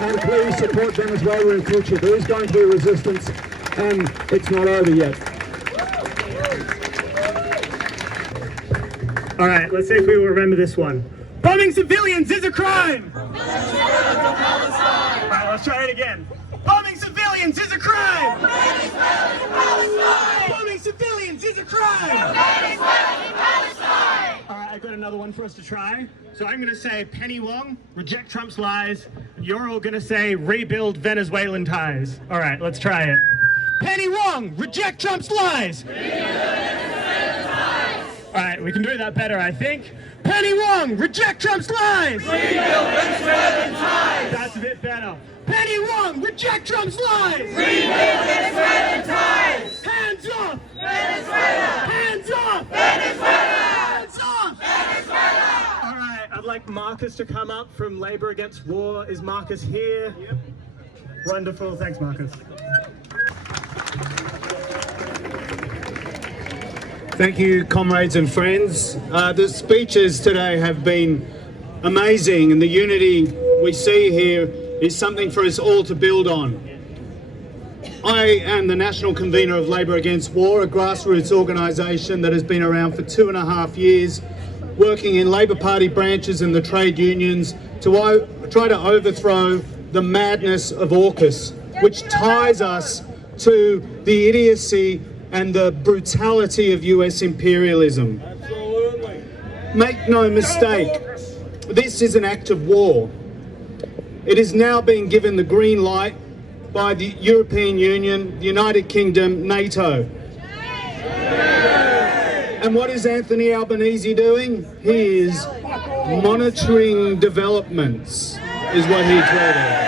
and please support Venezuela in future. There is going to be resistance, and it's not over yet. All right, let's see if we will remember this one. Bombing civilians is a crime! All right, let's try it again. Bombing civilians is a crime! Bombing civilians is a crime! All right, I've got another one for us to try. So I'm going to say Penny Wong, reject Trump's lies. And you're all going to say rebuild Venezuelan ties. All right, let's try it. Penny Wong, reject Trump's lies! All right, we can do that better, I think. Penny Wong, reject Trump's lies! Rebuild Venezuelan ties! That's a bit better. Penny Wong, reject Trump's lies! Rebuild Venezuelan ties! Hands off! Venezuela! Hands off! Venezuela! Hands off! Venezuela! All right, I'd like Marcus to come up from Labour Against War. Is Marcus here? Yep. Wonderful, thanks Marcus. Thank you, comrades and friends. The speeches today have been amazing, and the unity we see here is something for us all to build on. I am the National Convenor of Labour Against War, a grassroots organisation that has been around for 2.5 years, working in Labour Party branches and the trade unions to try to overthrow the madness of AUKUS, which ties us to the idiocy and the brutality of US imperialism. Absolutely. Make no mistake, this is an act of war. It is now being given the green light by the European Union, the United Kingdom, NATO. And what is Anthony Albanese doing? He is monitoring developments, is what he told us.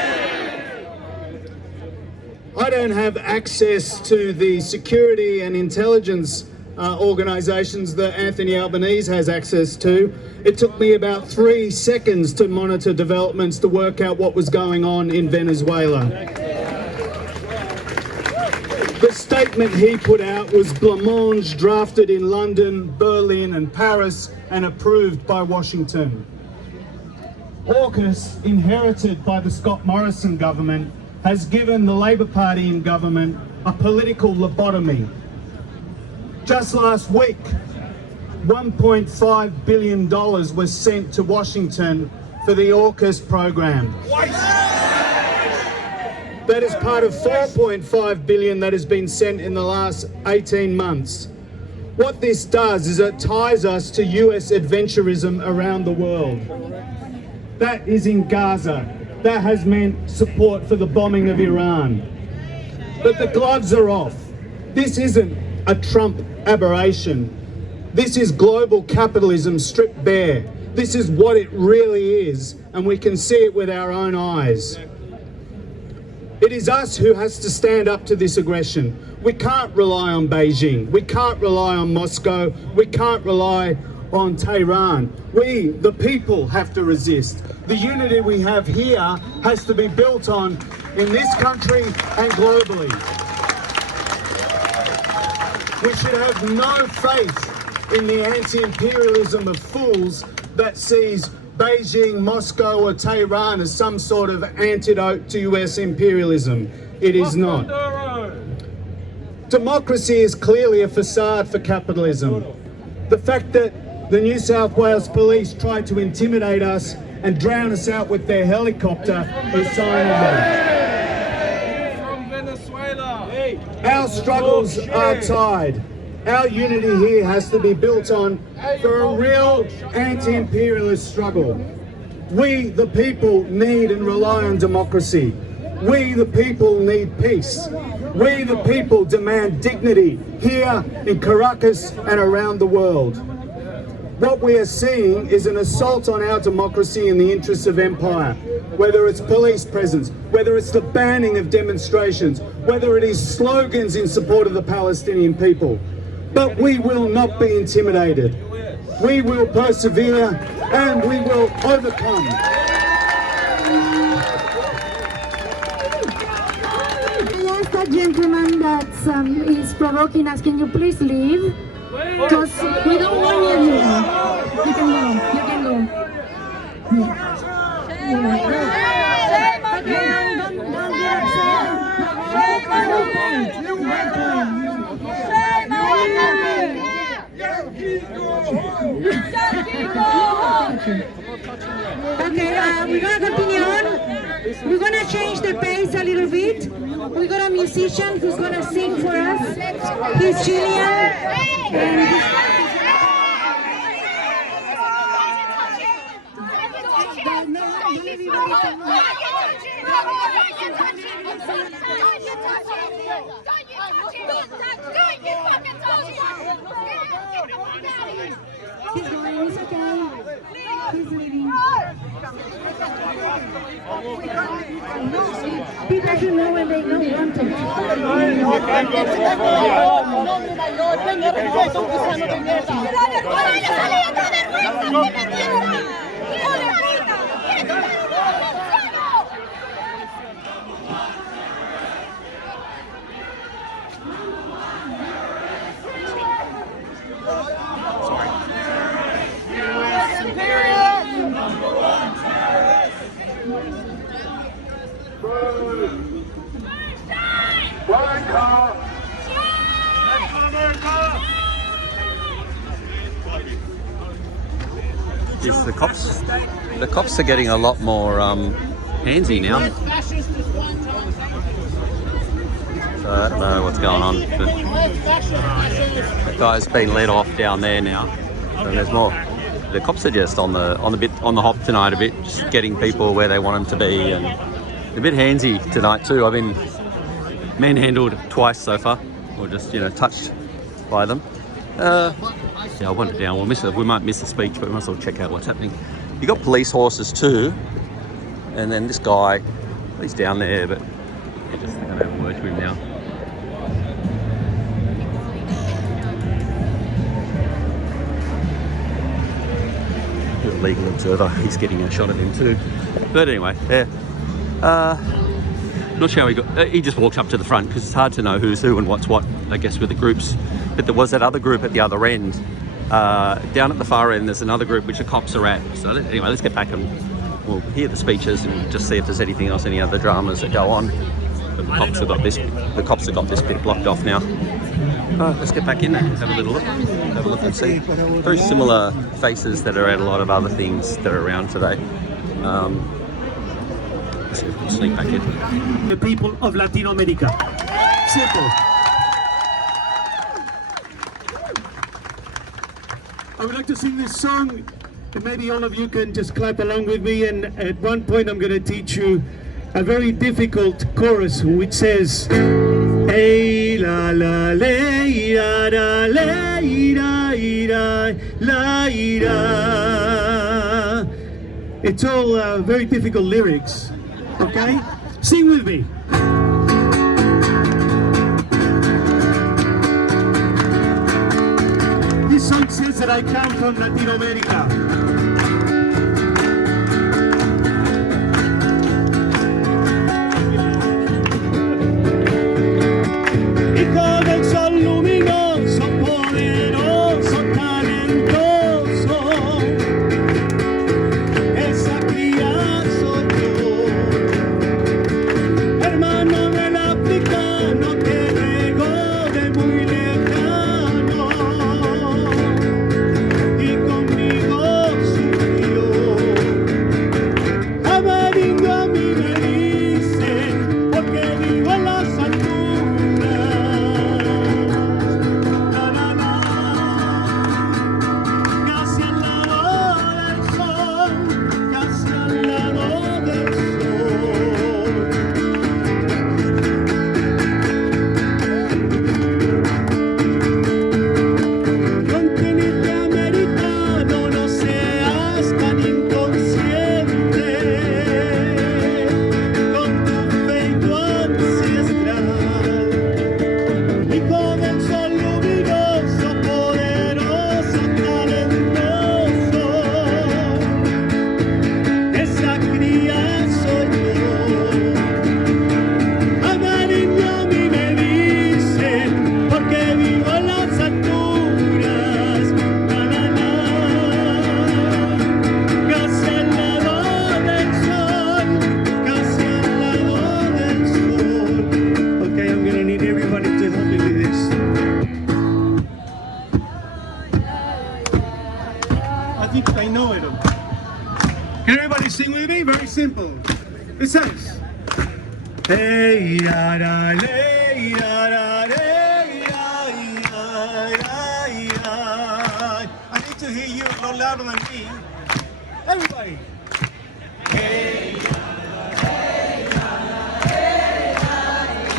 I don't have access to the security and intelligence organisations that Anthony Albanese has access to. It took me about 3 seconds to monitor developments to work out what was going on in Venezuela. The statement he put out was blancmange, drafted in London, Berlin and Paris and approved by Washington. AUKUS, inherited by the Scott Morrison government, has given the Labour Party in government a political lobotomy. Just last week, $1.5 billion was sent to Washington for the AUKUS program. That is part of $4.5 billion that has been sent in the last 18 months. What this does is it ties us to US adventurism around the world. That is in Gaza. That has meant support for the bombing of Iran. But the gloves are off. This isn't a Trump aberration. This is global capitalism stripped bare. This is what it really is, and we can see it with our own eyes. It is us who has to stand up to this aggression. We can't rely on Beijing. We can't rely on Moscow. We can't rely on Tehran. We, the people, have to resist. The unity we have here has to be built on in this country and globally. We should have no faith in the anti-imperialism of fools that sees Beijing, Moscow or Tehran as some sort of antidote to US imperialism. It is not. Democracy is clearly a facade for capitalism. The fact that the New South Wales police tried to intimidate us and drown us out with their helicopter is sign of that. From Venezuela. Our struggles are tied. Our unity here has to be built on for a real anti-imperialist struggle. We, the people, need and rely on democracy. We, the people, need peace. We, the people, demand dignity here in Caracas and around the world. What we are seeing is an assault on our democracy in the interests of empire, whether it's police presence, whether it's the banning of demonstrations, whether it is slogans in support of the Palestinian people. But we will not be intimidated. We will persevere and we will overcome. I asked that gentleman that is provoking us, can you please leave? Because we don't want you here. You can go. You can go. Don't get Okay, we're gonna continue on. We're gonna change the pace a little bit. We got a musician who's gonna sing for us. He's Cilia, and he's going, it's okay. He's leaving. He doesn't know when they don't want him. Yes, the cops are getting a lot more handsy now. So I don't know what's going on. The guy's been let off down there now. So there's more. The cops are just on the hop tonight a bit, just getting people where they want them to be, and a bit handsy tonight too. I've been manhandled twice so far, or just touched by them. Yeah, I want it down. We might miss the speech, but we might as well check out what's happening. You got police horses too, and then this guy, he's down there, but they're just going to have a word to him now. The legal observer, he's getting a shot of him too. But anyway, yeah. Not sure how he got. He just walked up to the front because it's hard to know who's who and what's what, I guess, with the groups. But there was that other group at the other end. Down at the far end, there's another group which the cops are at. So anyway, let's get back and we'll hear the speeches and just see if there's anything else, any other dramas that go on. But the cops have got this. The cops have got this bit blocked off now. Let's get back in there, have a little look, and see. Very similar faces that are at a lot of other things that are around today. Let's see if we can sneak back in. The people of Latin America. Simple. I would like to sing this song, and maybe all of you can just clap along with me, and at one point I'm going to teach you a very difficult chorus which says hey la la le la la le la la. It's all very difficult lyrics, okay? Sing with me. This song says that I come from Latin America. Hijo del sol luminoso, poderoso, talentoso, esa cría soy yo, hermano del africano que llegó de muy lejano y conmigo sufrió. Amarillo a mí me dicen porque vivo en las alturas. Casi al lado del sol, casi al lado del sol. Continente americano, no seas tan inconsciente con tu feito ancestral. Hijo del sol luminoso, poderoso, talentoso, esa cría soy yo. Amarillo a mí me dicen porque vivo en las alturas. Casi al lado del sol, casi al lado del sol. Okay, I'm gonna need everybody to help me with this. I think I know it. Can everybody sing with me? Very simple. It says, hey, ya, da, lay, ya, da, lay, ya, ya, ya. I need to hear you a little louder than me. Everybody. Hey, ya, da, lay, ya, da, lay,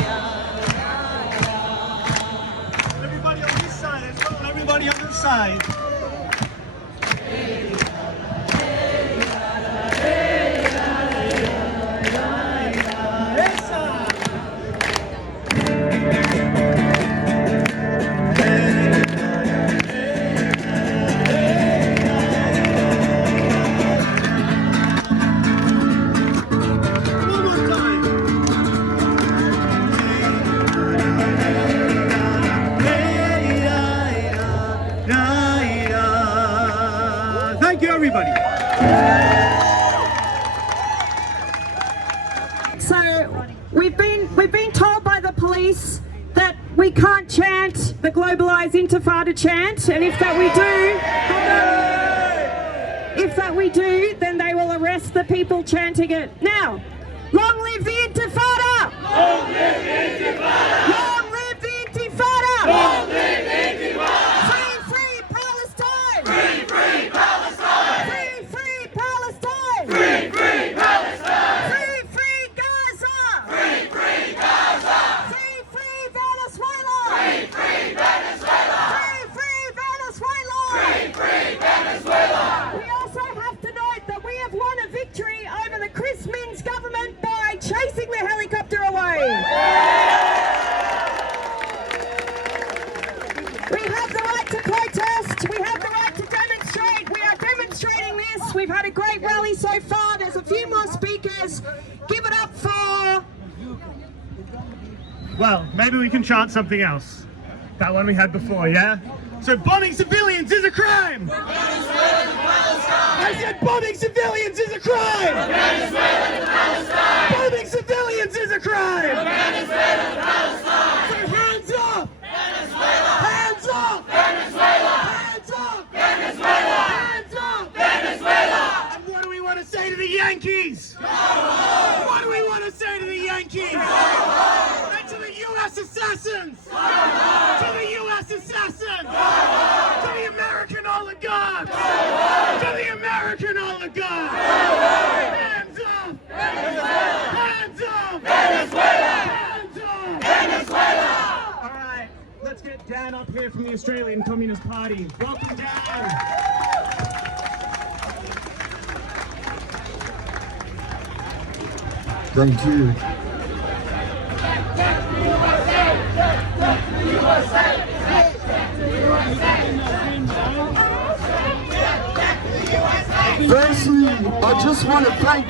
ya, ya. Everybody on this side as well. Everybody on this side. One more time. Thank you, everybody. So we've been told by the police that we can't chant the globalized intifada chant, and if that we do, then they will arrest the people chanting it. Now, long live the intifada! Long live the intifada! Long live the intifada! Long live the intifada! Free, free Palestine! Free, free Palestine! Free, free Palestine! Free, free Palestine! Free, free Gaza! Free, free Gaza! Free, free Venezuela! Free, free Venezuela! Free, free Venezuela! Free, free Venezuela! We also have to note that we have won a victory over the Chris Minns government by chasing the helicopter away. We have the right to protest. We have the right to demonstrate. We are demonstrating this. We've had a great rally so far. There's a few more speakers. Give it up for... Well, maybe we can chant something else. That one we had before, yeah? So bombing civilians is a crime! I said bombing civilians is a crime! Bombing civilians is a crime! So hands up! Hands up! Hands up! Hands up! And what do we want to say to the Yankees? What do we want to say to the Yankees? And to the U.S. assassins! To the U.S. assassins! To the American oligarchs! To the American oligarchs! Hands up! Hands up! Venezuela! Hands up! Venezuela! All right, let's get Dan up here from the Australian Communist Party. Welcome, Dan! Thank you. Firstly, I just want to thank,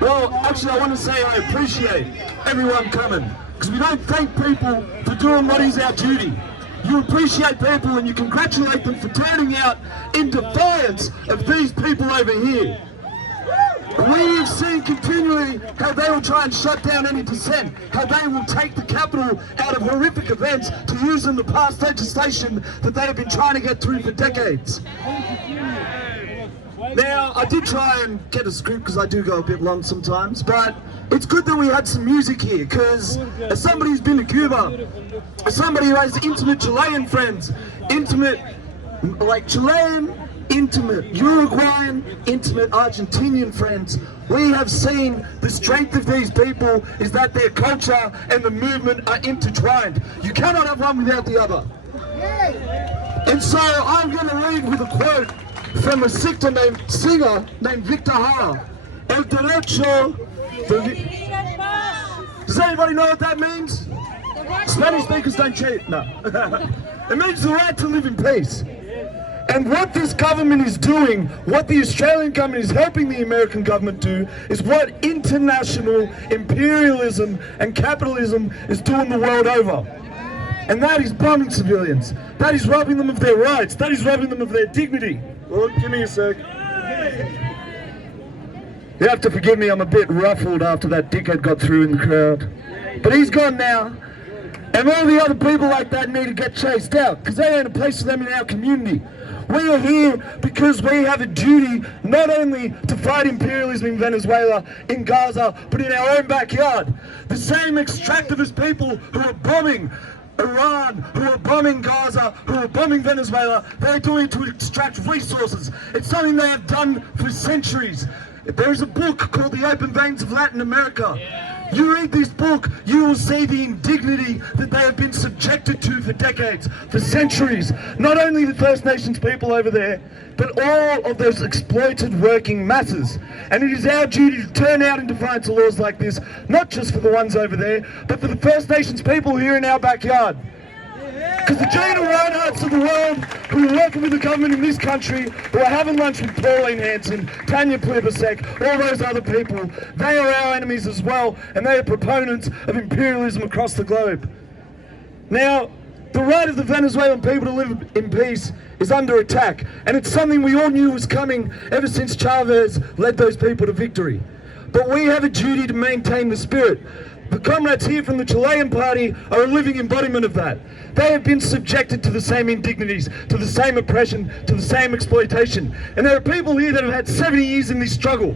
well, actually I want to say I appreciate everyone coming, because we don't thank people for doing what is our duty. You appreciate people and you congratulate them for turning out in defiance of these people over here. We've seen continually how they will try and shut down any dissent, how they will take the capital out of horrific events to use in the past legislation that they have been trying to get through for decades. Now, I did try and get a script because I do go a bit long sometimes, but it's good that we had some music here, because as somebody who's been to Cuba, as somebody who has intimate Chilean friends, intimate, like Chilean, intimate Uruguayan, intimate Argentinian friends, we have seen the strength of these people is that their culture and the movement are intertwined. You cannot have one without the other. And so I'm going to lead with a quote from a singer named Victor Jara. El derecho de... Does anybody know what that means? Spanish speakers don't cheat. No. It means the right to live in peace. And what this government is doing, what the Australian government is helping the American government do, is what international imperialism and capitalism is doing the world over. And that is bombing civilians. That is robbing them of their rights. That is robbing them of their dignity. Well, give me a sec. You have to forgive me, I'm a bit ruffled after that dickhead got through in the crowd. But he's gone now. And all the other people like that need to get chased out, because they ain't a place for them in our community. We are here because we have a duty not only to fight imperialism in Venezuela, in Gaza, but in our own backyard. The same extractivist people who are bombing Iran, who are bombing Gaza, who are bombing Venezuela, they're doing it to extract resources. It's something they have done for centuries. There's a book called The Open Veins of Latin America. You read this book, you will see the indignity that they have been subjected to for decades, for centuries. Not only the First Nations people over there, but all of those exploited working masses. And it is our duty to turn out in defiance of laws like this, not just for the ones over there, but for the First Nations people here in our backyard. Because the Gina Reinhardts of the world who are working with the government in this country, who are having lunch with Pauline Hanson, Tanya Plibersek, all those other people, they are our enemies as well, and they are proponents of imperialism across the globe. Now, the right of the Venezuelan people to live in peace is under attack, and it's something we all knew was coming ever since Chavez led those people to victory. But we have a duty to maintain the spirit. The comrades here from the Chilean party are a living embodiment of that. They have been subjected to the same indignities, to the same oppression, to the same exploitation. And there are people here that have had 70 years in this struggle.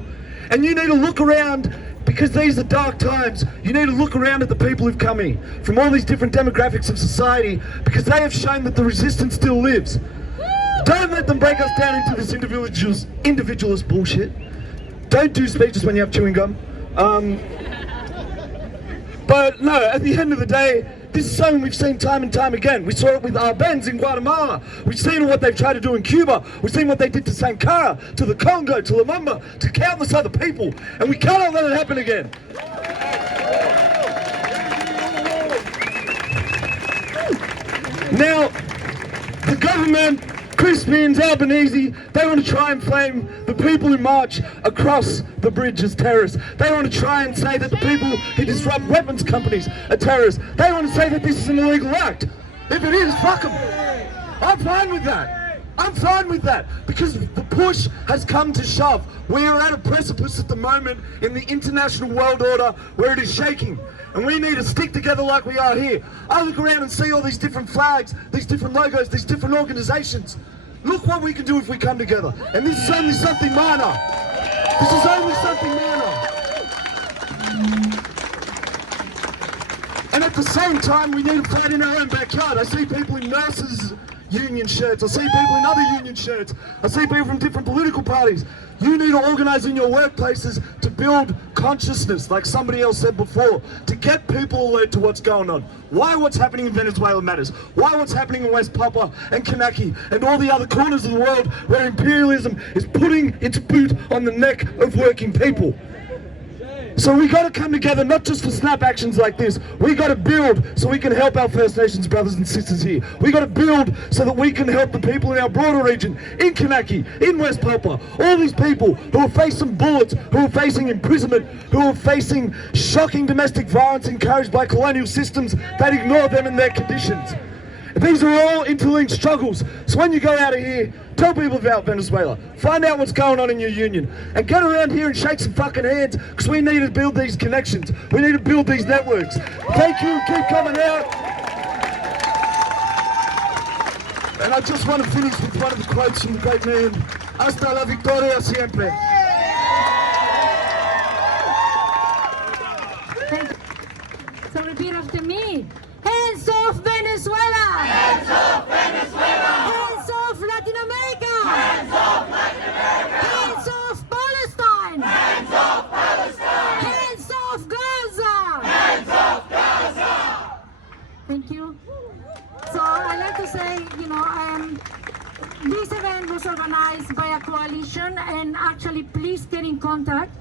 And you need to look around, because these are dark times, you need to look around at the people who've come here, from all these different demographics of society, because they have shown that the resistance still lives. Don't let them break us down into this individualist bullshit. Don't do speeches when you have chewing gum. But no, at the end of the day, this is something we've seen time and time again. We saw it with Arbenz in Guatemala. We've seen what they've tried to do in Cuba. We've seen what they did to Sankara, to the Congo, to Lumumba, to countless other people. And we cannot let it happen again. Now, the government, Crispians, Albanese, they want to try and flame the people who march across the bridge as terrorists. They want to try and say that the people who disrupt weapons companies are terrorists. They want to say that this is an illegal act. If it is, fuck them. I'm fine with that. I'm fine with that, because the push has come to shove. We are at a precipice at the moment in the international world order where it is shaking. And we need to stick together like we are here. I look around and see all these different flags, these different logos, these different organisations. Look what we can do if we come together. And this is only something minor. This is only something minor. And at the same time, we need to fight in our own backyard. I see people in nurses' union shirts. I see people in other union shirts. I see people from different political parties. You need to organise in your workplaces to build consciousness, like somebody else said before, to get people alert to what's going on. Why what's happening in Venezuela matters. Why what's happening in West Papua and Kanaki and all the other corners of the world where imperialism is putting its boot on the neck of working people. So we got to come together, not just for snap actions like this. We got to build so we can help our First Nations brothers and sisters here. We got to build so that we can help the people in our broader region, in Kanaki, in West Papua, all these people who are facing bullets, who are facing imprisonment, who are facing shocking domestic violence encouraged by colonial systems that ignore them and their conditions. These are all interlinked struggles. So when you go out of here, tell people about Venezuela. Find out what's going on in your union. And get around here and shake some fucking hands, because we need to build these connections. We need to build these networks. Thank you, keep coming out. And I just want to finish with one of the quotes from the great man. Hasta la victoria siempre. So repeat after me. Hands off Venezuela! Hands off Venezuela! Hands off Latin America! Hands off Latin America! Hands off Palestine! Hands off Palestine! Hands off Gaza! Hands off Gaza! Thank you. So I'd like to say, this event was organized by a coalition, and actually please get in contact.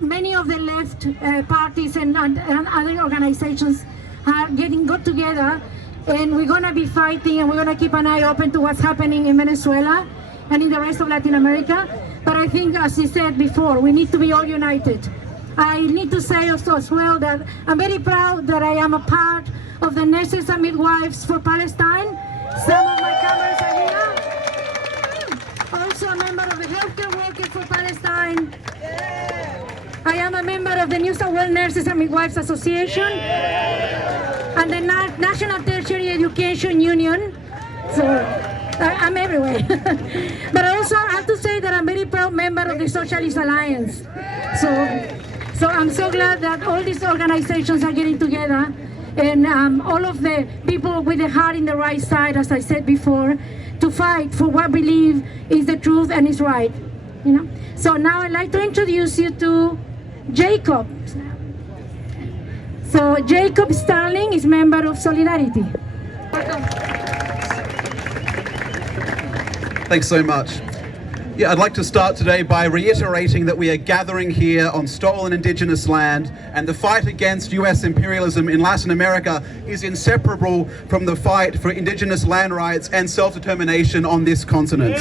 Many of the left parties and other organizations are got together, and we're going to be fighting, and we're going to keep an eye open to what's happening in Venezuela and in the rest of Latin America. But I think, as he said before, we need to be all united. I need to say also as well that I'm very proud that I am a part of the Nurses and Midwives for Palestine. Some of my cameras are here. Also a member of the Healthcare Workers for Palestine. I am a member of the New South Wales Nurses and Midwives Association and the National Tertiary Education Union. So I'm everywhere. But also I have to say that I'm a very proud member of the Socialist Alliance. So I'm so glad that all these organizations are getting together, and all of the people with the heart in the right side, as I said before, to fight for what we believe is the truth and is right. So now I'd like to introduce you to Jacob. So Jacob Starling is member of Solidarity. Welcome. Thanks so much. Yeah, I'd like to start today by reiterating that we are gathering here on stolen indigenous land, and the fight against US imperialism in Latin America is inseparable from the fight for indigenous land rights and self-determination on this continent.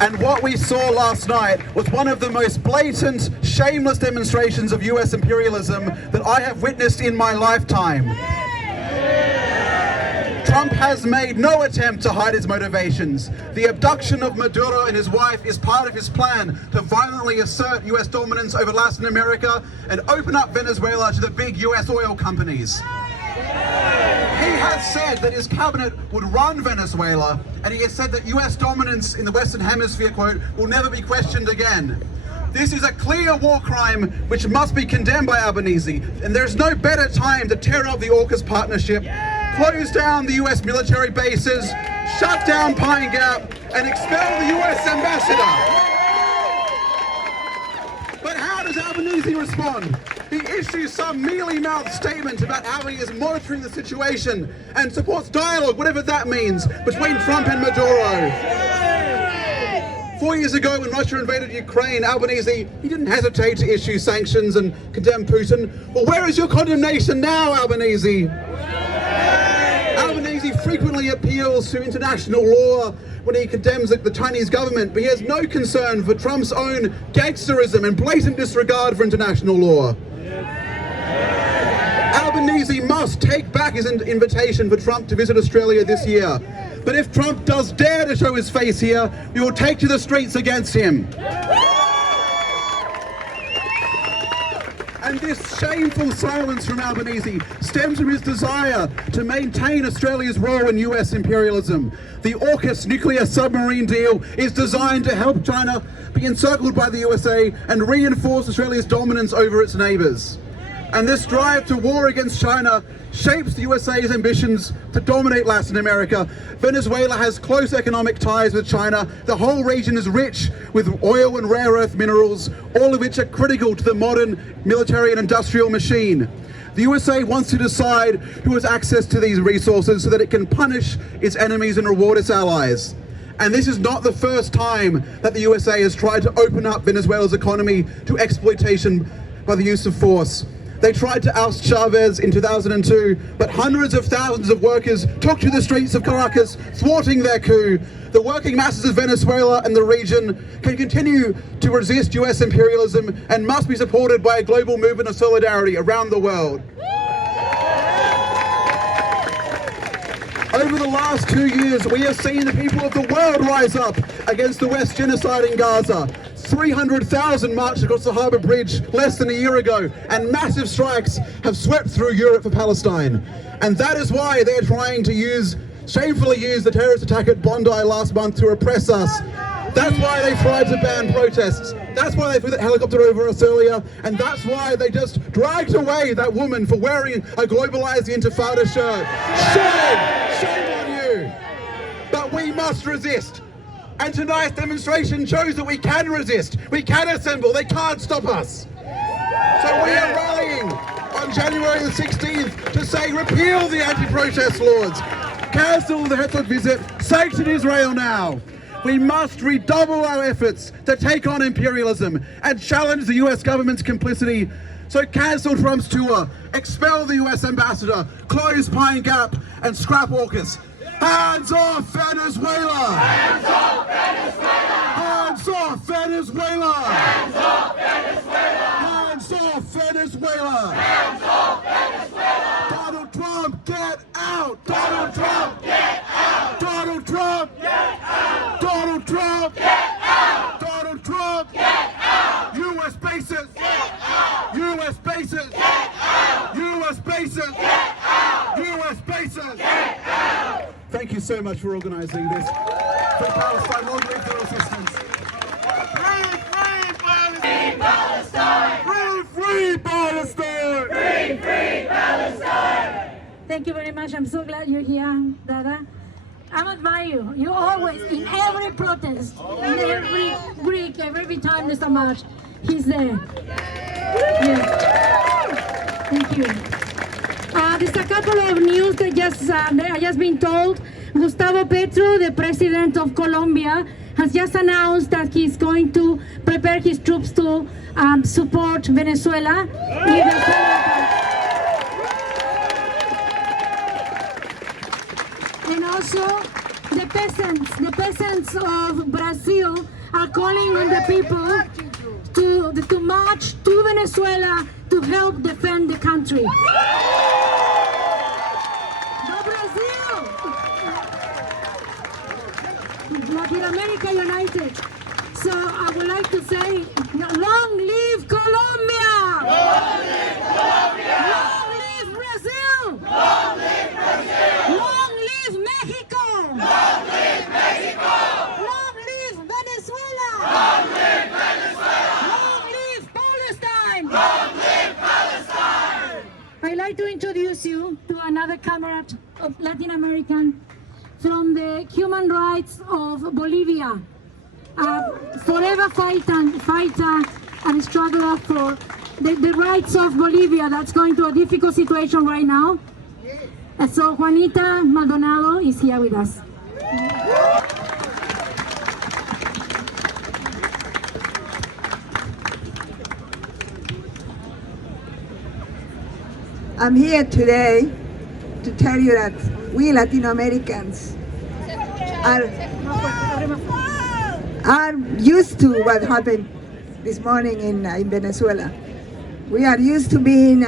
And what we saw last night was one of the most blatant, shameless demonstrations of US imperialism that I have witnessed in my lifetime. Trump has made no attempt to hide his motivations. The abduction of Maduro and his wife is part of his plan to violently assert US dominance over Latin America and open up Venezuela to the big US oil companies. He has said that his cabinet would run Venezuela, and he has said that US dominance in the Western Hemisphere, quote, will never be questioned again. This is a clear war crime which must be condemned by Albanese, and there's no better time to tear up the AUKUS partnership, close down the US military bases, shut down Pine Gap, and expel the US ambassador. But how does Albanese respond? He issues some mealy-mouthed statement about how he is monitoring the situation and supports dialogue, whatever that means, between Trump and Maduro. 4 years ago, when Russia invaded Ukraine, Albanese, he didn't hesitate to issue sanctions and condemn Putin. Well, where is your condemnation now, Albanese? Albanese frequently appeals to international law when he condemns the Chinese government, but he has no concern for Trump's own gangsterism and blatant disregard for international law. Albanese must take back his invitation for Trump to visit Australia this year. But if Trump does dare to show his face here, we will take to the streets against him. And this shameful silence from Albanese stems from his desire to maintain Australia's role in US imperialism. The AUKUS nuclear submarine deal is designed to help China be encircled by the USA and reinforce Australia's dominance over its neighbours. And this drive to war against China shapes the USA's ambitions to dominate Latin America. Venezuela has close economic ties with China. The whole region is rich with oil and rare earth minerals, all of which are critical to the modern military and industrial machine. The USA wants to decide who has access to these resources so that it can punish its enemies and reward its allies. And this is not the first time that the USA has tried to open up Venezuela's economy to exploitation by the use of force. They tried to oust Chavez in 2002, but hundreds of thousands of workers took to the streets of Caracas, thwarting their coup. The working masses of Venezuela and the region can continue to resist US imperialism and must be supported by a global movement of solidarity around the world. Over the last 2 years, we have seen the people of the world rise up against the West genocide in Gaza. 300,000 marched across the harbour bridge less than a year ago, and massive strikes have swept through Europe for Palestine. And that is why they're trying to shamefully use the terrorist attack at Bondi last month to oppress us. That's why they tried to ban protests. That's why they flew that helicopter over us earlier, and that's why they just dragged away that woman for wearing a globalized Intifada shirt. Shame! Shame on you! But we must resist. And tonight's demonstration shows that we can resist. We can assemble. They can't stop us. So we are rallying on January the 16th to say repeal the anti-protest laws, cancel the Herzog visit, sanction Israel now. We must redouble our efforts to take on imperialism and challenge the US government's complicity. So cancel Trump's tour, expel the US ambassador, close Pine Gap, and scrap AUKUS. Hands off Venezuela! Hands off Venezuela! Hands off Venezuela! Hands off Venezuela! Hands off Venezuela! Hands off Venezuela! Donald Trump, get out! Donald Trump, get out! Donald Trump, get out! Donald Trump, get out! Donald Trump, get out! US bases, get out! US bases, get out! US bases, get out! US bases, get out! Thank you so much for organizing this. Free Palestine, long live the resistance. Free, free Palestine! Free, free Palestine! Free, free Palestine! Thank you very much. I'm so glad you're here, Dada. I admire you. You always, in every protest, in every Greek, every time there's a march, he's there. Yeah. Thank you. There's a couple of news that I just been told. Gustavo Petro, the president of Colombia, has just announced that he's going to prepare his troops to support Venezuela. And also, the peasants of Brazil are calling on the people to march to Venezuela to help defend the country. Latin America united. So I would like to say, long live Colombia! Long live Colombia! Long live Brazil! Long live Brazil! Long live Mexico! Long live Mexico! Long live Venezuela! Long live Venezuela! Long live Palestine! Long live Palestine! I'd like to introduce you to another comrade of Latin American from the human rights of Bolivia. Forever fighter and struggler for the rights of Bolivia that's going through a difficult situation right now. And so Juanita Maldonado is here with us. I'm here today to tell you that we Latin Americans are used to what happened this morning in Venezuela. We are used to being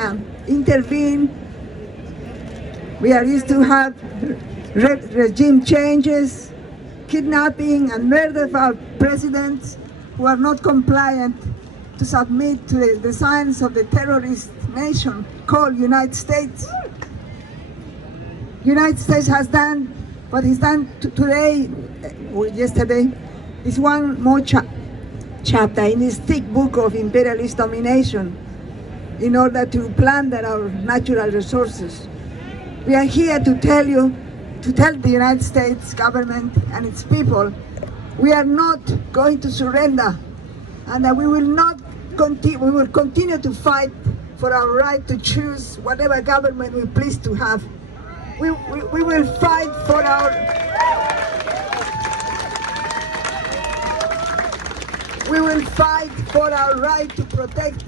intervened. We are used to have regime changes, kidnapping and murder of our presidents who are not compliant to submit to the designs of the terrorist nation called United States. United States has done what is done today or yesterday is one more chapter in this thick book of imperialist domination in order to plunder our natural resources. We are here to tell the United States government and its people, we are not going to surrender, and that we will continue to fight for our right to choose whatever government we please to have. We will fight for our We will fight for our right to protect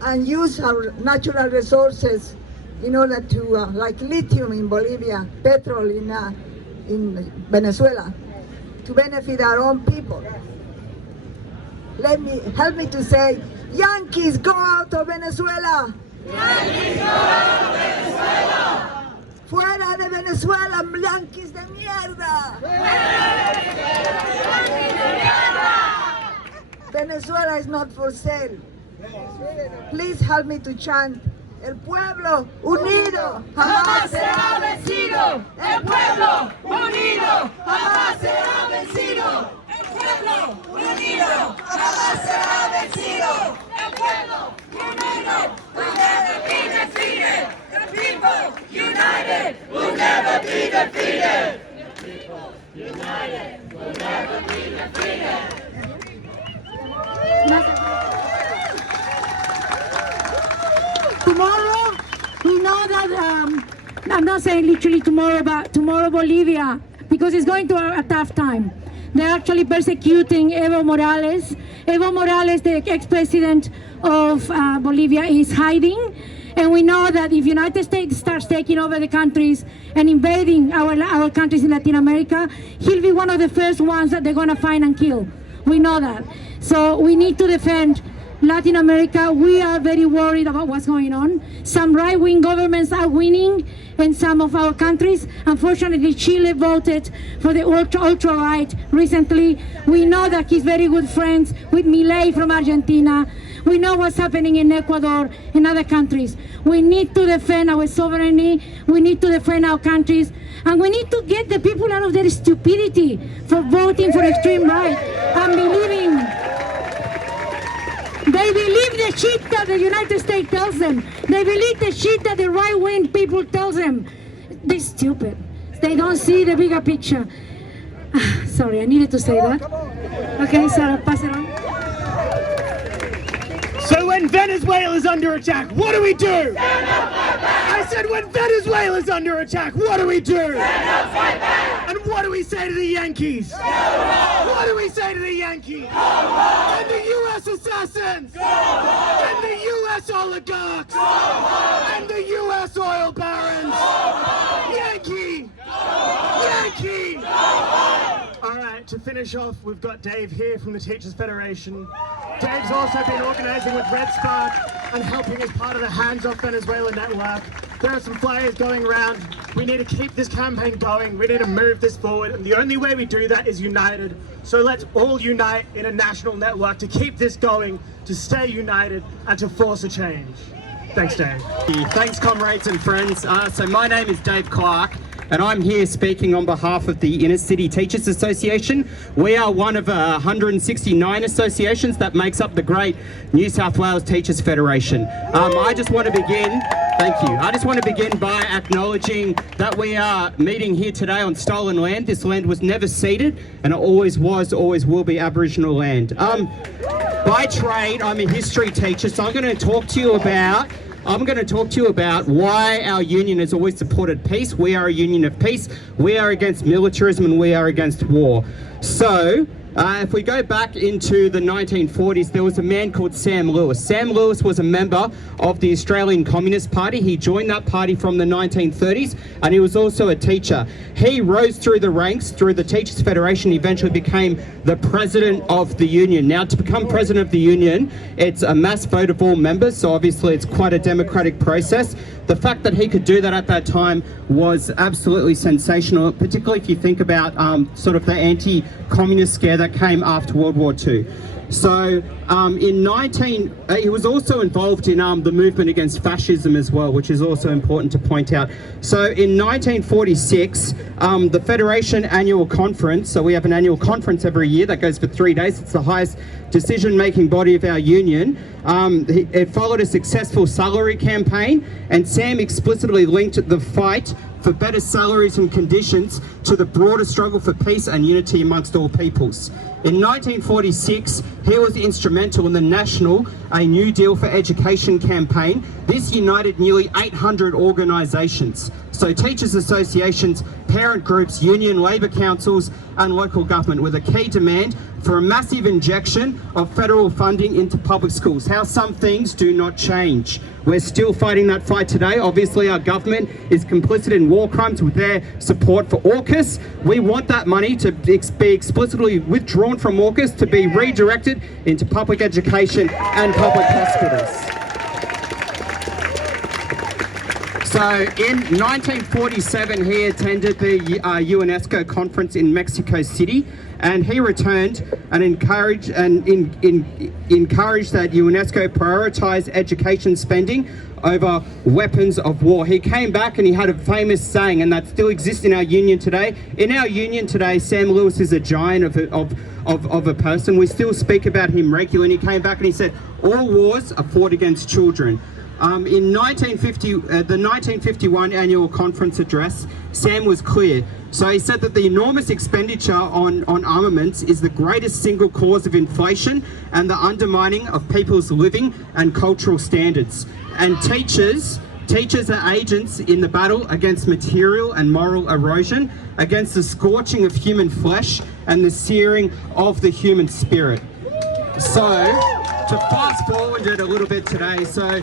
and use our natural resources in order to, like lithium in Bolivia, petrol in Venezuela, to benefit our own people. Help me to say, Yankees, go out of Venezuela! Yankees, go out of Venezuela! Fuera de Venezuela, Yankees de mierda! Venezuela is not for sale. Please help me to chant, el pueblo unido jamás será vencido. El pueblo unido jamás será vencido. El pueblo unido jamás será vencido. El pueblo unido will never be defeated. The people united will never be defeated. The people united will never be defeated. Tomorrow, we know that, I'm not saying literally tomorrow, but tomorrow Bolivia, because it's going to a tough time. They're actually persecuting Evo Morales. Evo Morales, the ex-president of Bolivia, is hiding. And we know that if United States starts taking over the countries and invading our countries in Latin America, he'll be one of the first ones that they're going to find and kill. We know that. So we need to defend Latin America. We are very worried about what's going on. Some right-wing governments are winning in some of our countries. Unfortunately, Chile voted for the ultra-right recently. We know that he's very good friends with Milei from Argentina. We know what's happening in Ecuador and other countries. We need to defend our sovereignty. We need to defend our countries. And we need to get the people out of their stupidity for voting for extreme right and believing. They believe the shit that the United States tells them. They believe the shit that the right-wing people tells them. They're stupid. They don't see the bigger picture. Sorry, I needed to say that. Okay, Sarah, pass it on. So when Venezuela's under attack, what do we do? I said when Venezuela's under attack, what do we do? And what do we say to the Yankees? What do we say to the Yankees? And the US assassins! And the US oligarchs! And the US oil barons! Yankee! Yankee! Alright, to finish off, we've got Dave here from the Teachers Federation. Dave's also been organising with Red Spark and helping as part of the Hands Off Venezuela Network. There are some flyers going around. We need to keep this campaign going. We need to move this forward. And the only way we do that is united. So let's all unite in a national network to keep this going, to stay united and to force a change. Thanks, Dave. Thanks, comrades and friends. So my name is Dave Clark, and I'm here speaking on behalf of the Inner City Teachers Association. We are one of 169 associations that makes up the great New South Wales Teachers Federation. I just want to begin, thank you. I just want to begin by acknowledging that we are meeting here today on stolen land. This land was never ceded, and it always was, always will be Aboriginal land. By trade, I'm a history teacher, so I'm going to talk to you about why our union has always supported peace. We are a union of peace. We are against militarism and we are against war. So, if we go back into the 1940s, there was a man called Sam Lewis. Sam Lewis was a member of the Australian Communist Party. He joined that party from the 1930s, and he was also a teacher. He rose through the ranks through the Teachers Federation. He eventually became the president of the union. Now, to become president of the union, it's a mass vote of all members, so obviously it's quite a democratic process. The fact that he could do that at that time was absolutely sensational, particularly if you think about sort of the anti-communist scare that came after World War II. So he was also involved in the movement against fascism as well, which is also important to point out. So in 1946, the Federation annual conference, so we have an annual conference every year that goes for 3 days. It's the highest decision-making body of our union. It followed a successful salary campaign, and Sam explicitly linked the fight for better salaries and conditions to the broader struggle for peace and unity amongst all peoples. In 1946, He was instrumental in the National A New Deal for Education campaign. This united nearly 800 organisations. So teachers' associations, parent groups, union, labour councils and local government, with a key demand for a massive injection of federal funding into public schools. How some things do not change. We're still fighting that fight today. Obviously our government is complicit in war crimes with their support for AUKUS. We want that money to be explicitly withdrawn from AUKUS to be redirected into public education and public hospitals. So in 1947 he attended the UNESCO conference in Mexico City, and he returned and encouraged that UNESCO prioritise education spending over weapons of war. He came back and he had a famous saying, and that still exists in our union today. In our union today, Sam Lewis is a giant of a person. We still speak about him regularly. And he came back and he said, all wars are fought against children. In the 1951 annual conference address, Sam was clear. So he said that the enormous expenditure on armaments is the greatest single cause of inflation and the undermining of people's living and cultural standards. And teachers are agents in the battle against material and moral erosion, against the scorching of human flesh and the searing of the human spirit. So, to fast forward it a little bit today, so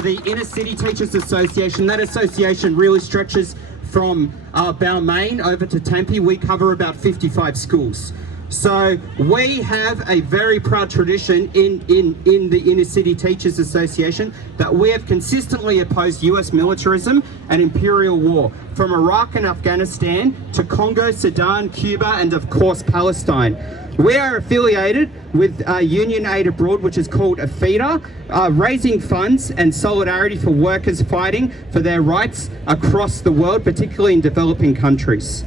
the Inner City Teachers Association, that association really stretches from Balmain over to Tempe. We cover about 55 schools. So we have a very proud tradition in the Inner City Teachers Association that we have consistently opposed US militarism and imperial war, from Iraq and Afghanistan to Congo, Sudan, Cuba, and of course Palestine. We are affiliated with Union Aid Abroad, which is called AFIDA, raising funds and solidarity for workers fighting for their rights across the world, particularly in developing countries.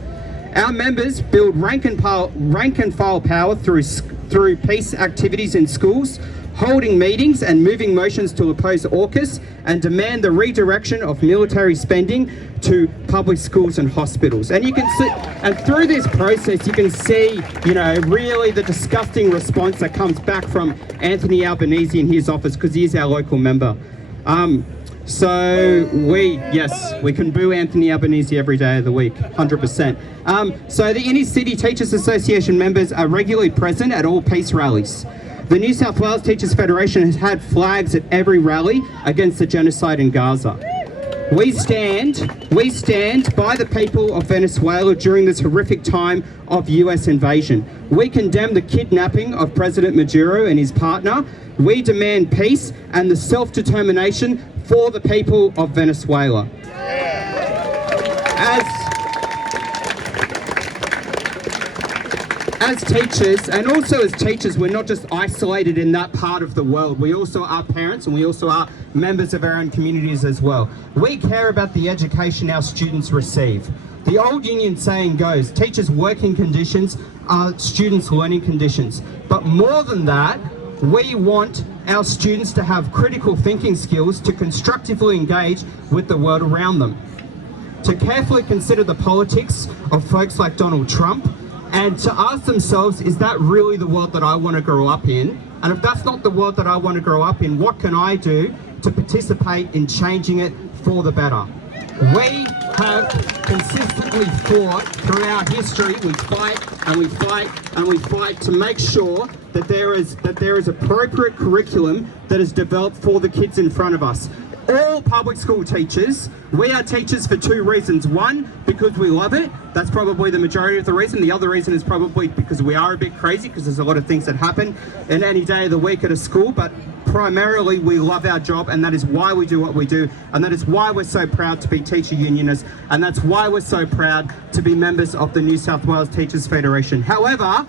Our members build rank and file power through peace activities in schools, holding meetings and moving motions to oppose AUKUS and demand the redirection of military spending to public schools and hospitals. And you can see, and through this process, you can see, really the disgusting response that comes back from Anthony Albanese in his office, because he is our local member. So we can boo Anthony Albanese every day of the week, 100%. So the Inner City Teachers Association members are regularly present at all peace rallies. The New South Wales Teachers Federation has had flags at every rally against the genocide in Gaza. We stand by the people of Venezuela during this horrific time of US invasion. We condemn the kidnapping of President Maduro and his partner. We demand peace and the self-determination for the people of Venezuela. As teachers, and also as teachers, we're not just isolated in that part of the world. We also are parents, and we also are members of our own communities as well. We care about the education our students receive. The old union saying goes, teachers' working conditions are students' learning conditions. But more than that, we want our students to have critical thinking skills to constructively engage with the world around them, to carefully consider the politics of folks like Donald Trump, and to ask themselves, is that really the world that I want to grow up in? And if that's not the world that I want to grow up in, what can I do to participate in changing it for the better? We have consistently fought through our history. We fight and we fight and we fight to make sure that there is appropriate curriculum that is developed for the kids in front of us. All public school teachers, we are teachers for two reasons. One, because we love it. That's probably the majority of the reason. The other reason is probably because we are a bit crazy, because there's a lot of things that happen in any day of the week at a school, but primarily we love our job, and that is why we do what we do, and that is why we're so proud to be teacher unionists, and that's why we're so proud to be members of the New South Wales Teachers Federation. However,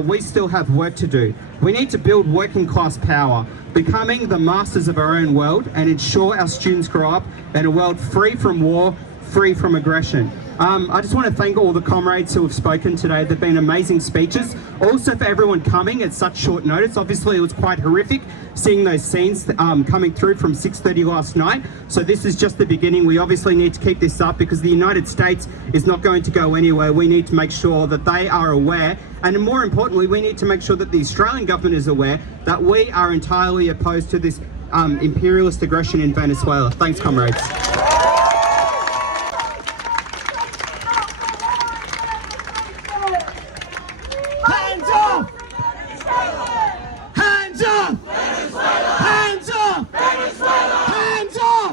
we still have work to do. We need to build working class power, becoming the masters of our own world, and ensure our students grow up in a world free from war, free from aggression. I just want to thank all the comrades who have spoken today. They've been amazing speeches. Also for everyone coming at such short notice. Obviously it was quite horrific seeing those scenes coming through from 6:30 last night. So this is just the beginning. We obviously need to keep this up because the United States is not going to go anywhere. We need to make sure that they are aware, and more importantly, we need to make sure that the Australian government is aware that we are entirely opposed to this imperialist aggression in Venezuela. Thanks, comrades. Hands off! Hands off! Hands off!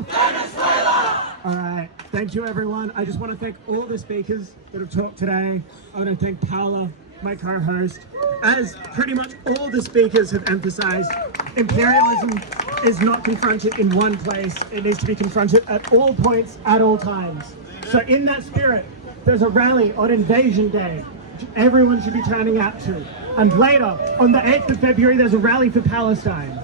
Hands off! All right, thank you everyone. I just want to thank all the speakers that have talked today. I want to thank Paula, my co-host. As pretty much all the speakers have emphasized, imperialism is not confronted in one place. It needs to be confronted at all points, at all times. So in that spirit, there's a rally on Invasion Day, which everyone should be turning out to. And later, on the 8th of February, there's a rally for Palestine.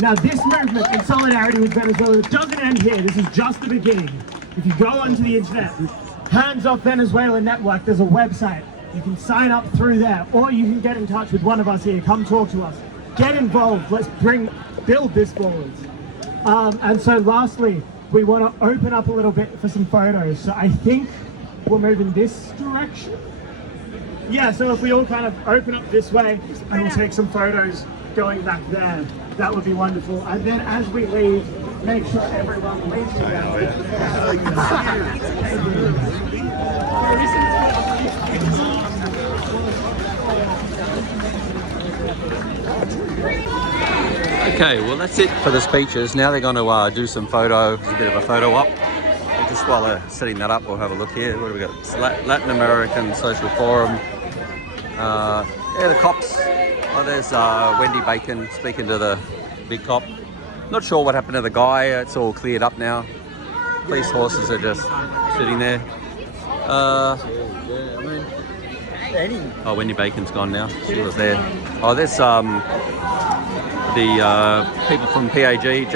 Now this movement in solidarity with Venezuela doesn't end here. This is just the beginning. If you go onto the internet, Hands Off Venezuela Network, there's a website. You can sign up through there, or you can get in touch with one of us here. Come talk to us. Get involved. Let's build this forward. And so lastly, we want to open up a little bit for some photos. So I think we'll move in this direction. Yeah, so if we all kind of open up this way and we'll take some photos going back there, that would be wonderful. And then as we leave, make sure everyone leaves together. Okay, well that's it for the speeches. Now they're going to do some photo, a bit of a photo op. And just while they're setting that up, we'll have a look here. What do we got? It's Latin American Social Forum. Yeah, the cops. Oh, there's Wendy Bacon speaking to the big cop. Not sure what happened to the guy. It's all cleared up now. Police horses are just sitting there. Oh, Wendy Bacon's gone now. She was there. Oh, there's the people from PAG,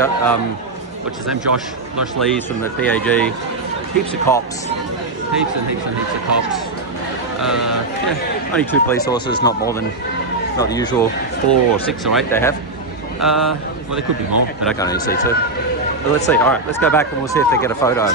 what's his name, Josh Lees from the PAG. Heaps of cops. Heaps and heaps and heaps of cops. Yeah, only 2 police horses, not more than, not the usual 4 or 6 or 8 they have. Well, there could be more, but I can only see 2. But let's see. All right, let's go back and we'll see if they get a photo.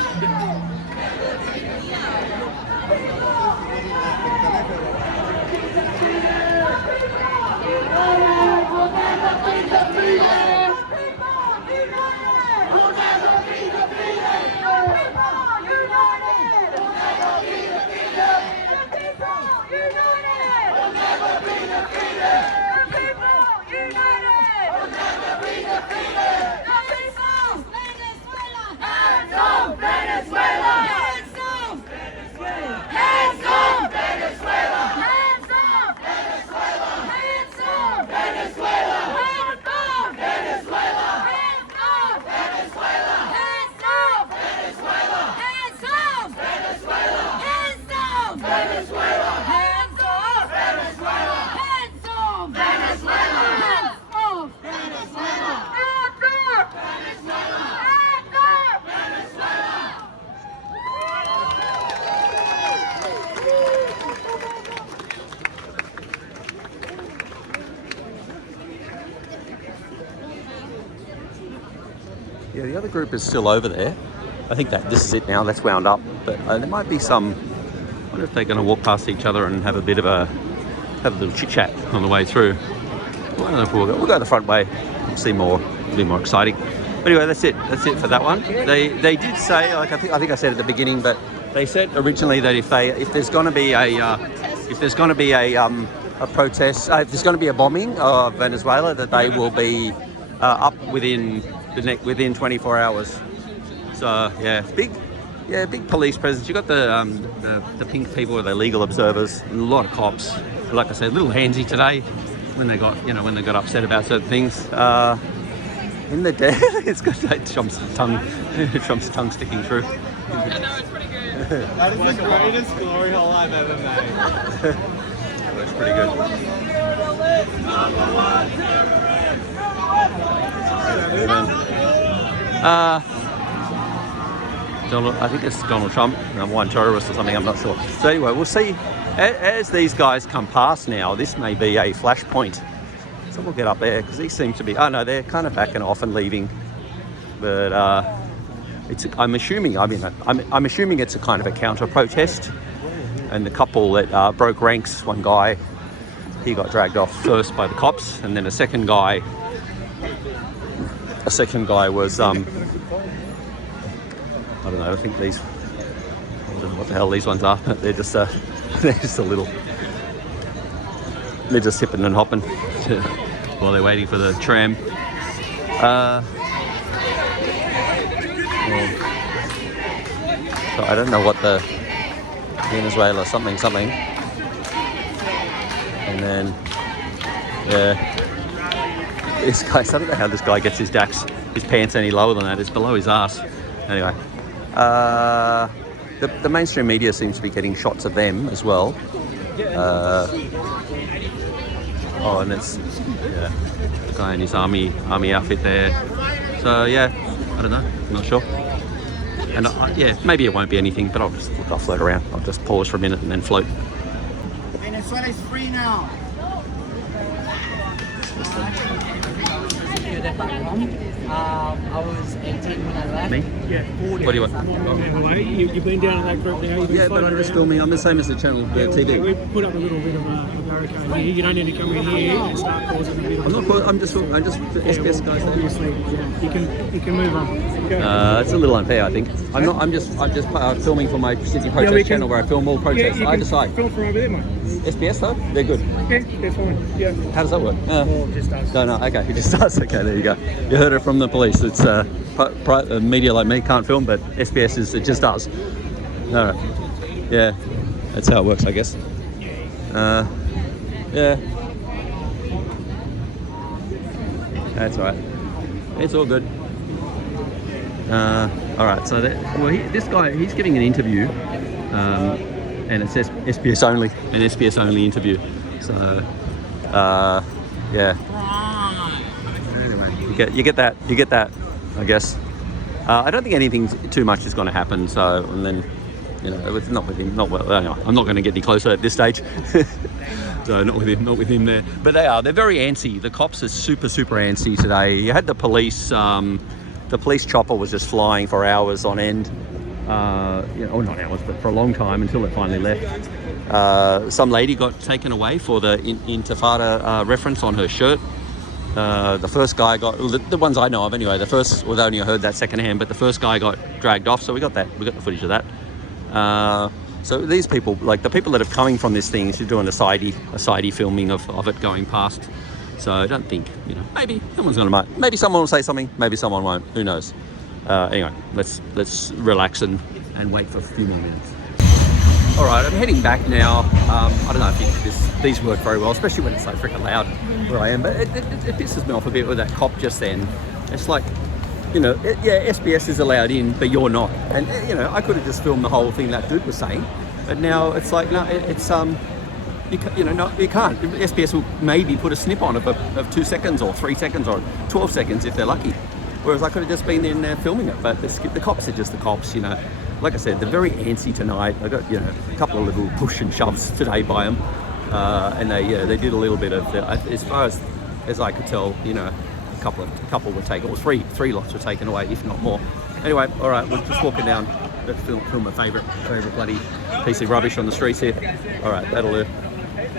Yeah, the other group is still over there. I think that this is it now. That's wound up. But there might be some. I wonder if they're going to walk past each other and have a bit of a little chit chat on the way through. Well, I don't know if we'll go the front way. We'll see more. It'll be more exciting. But anyway, that's it. That's it for that one. They did say, like I think I said at the beginning, but they said originally that if there's going to be a protest, if there's going to be a bombing of Venezuela, that they will be up within 24 hours. So yeah, big police presence. You got the pink people, or the legal observers, and a lot of cops. Like I said, a little handsy today when they got upset about certain things. In the day, it's got Trump's tongue sticking through. I know, it's pretty good. That is the greatest glory hole I've ever made. That's pretty good. I think it's Donald Trump, number one terrorist or something, I'm not sure. So anyway, we'll see. As these guys come past now, this may be a flashpoint. So we'll get up there, because these seem to be, oh no, they're kind of backing off and leaving. But I'm assuming it's a kind of a counter-protest. And the couple that broke ranks, one guy, he got dragged off first by the cops, and then a second guy was, I don't know, I think these, I don't know what the hell these ones are, but they're just a little, they're just hipping and hopping while they're waiting for the tram. So I don't know what the Venezuela something, and then this guy, I don't know how this guy gets his pants any lower than that. It's below his ass. Anyway, the mainstream media seems to be getting shots of them as well. Oh, and it's the guy in his army outfit there. So yeah, I don't know, I'm not sure. And yeah, maybe it won't be anything, but I'll float around. I'll just pause for a minute and then float. Venezuela is free now. I was 18 when I left. Me? Yeah. What do you want? You've been down in that group now. Yeah, but I'm just filming. I'm the same as the channel, the TV. We put up a little bit of a barricade here. You don't need to come in here and start causing a bit of. I'm just SBS guys. Obviously, you can move on. It's a little unfair, I think. I'm just filming for my City Protest channel where I film all protests. Yeah, I decide. Film from over there, mate. SBS though, they're good. Yeah, they're fine. Yeah. How does that work? Well, it just does. No, okay, it just does. Okay, there you go. You heard it from the police. It's media like me can't film, but SBS it just does. All right. Yeah, that's how it works, I guess. Yeah. That's all right. It's all good. All right. So this guy, he's giving an interview, and it says SBS only, an SBS only interview. So, yeah. You get that, I guess. I don't think anything too much is going to happen. So, and then, it's not with him. Anyway, I'm not going to get any closer at this stage. So not with him there. But they're very antsy. The cops are super antsy today. You had the police. The police chopper was just flying for hours on end. Or not hours, but for a long time until it finally left. Some lady got taken away for the Intifada reference on her shirt. The first guy got, the ones I know of anyway, well, I only heard that secondhand, but the first guy got dragged off, so we got the footage of that. So these people, like the people that are coming from this thing, she's doing a sidey filming of it going past. So I don't think, maybe someone will say something, maybe someone won't, who knows. Anyway, let's relax and wait for a few more minutes. All right, I'm heading back now. I don't know if these work very well, especially when it's so freaking loud where I am, but it pisses me off a bit with that cop just then. It's like, SBS is allowed in, but you're not. And, I could have just filmed the whole thing that dude was saying, but now it's like, no, it's, you can't. SBS will maybe put a snip on of 2 seconds or 3 seconds or 12 seconds if they're lucky. Whereas I could have just been in there filming it, but the cops are just the cops, Like I said, they're very antsy tonight. I got, a couple of little push and shoves today by them. And they did a little bit of, as far as I could tell, a couple were taken, or three lots were taken away, if not more. Anyway, all right, we're just walking down. Let's film a favourite bloody piece of rubbish on the streets here. All right, that'll do.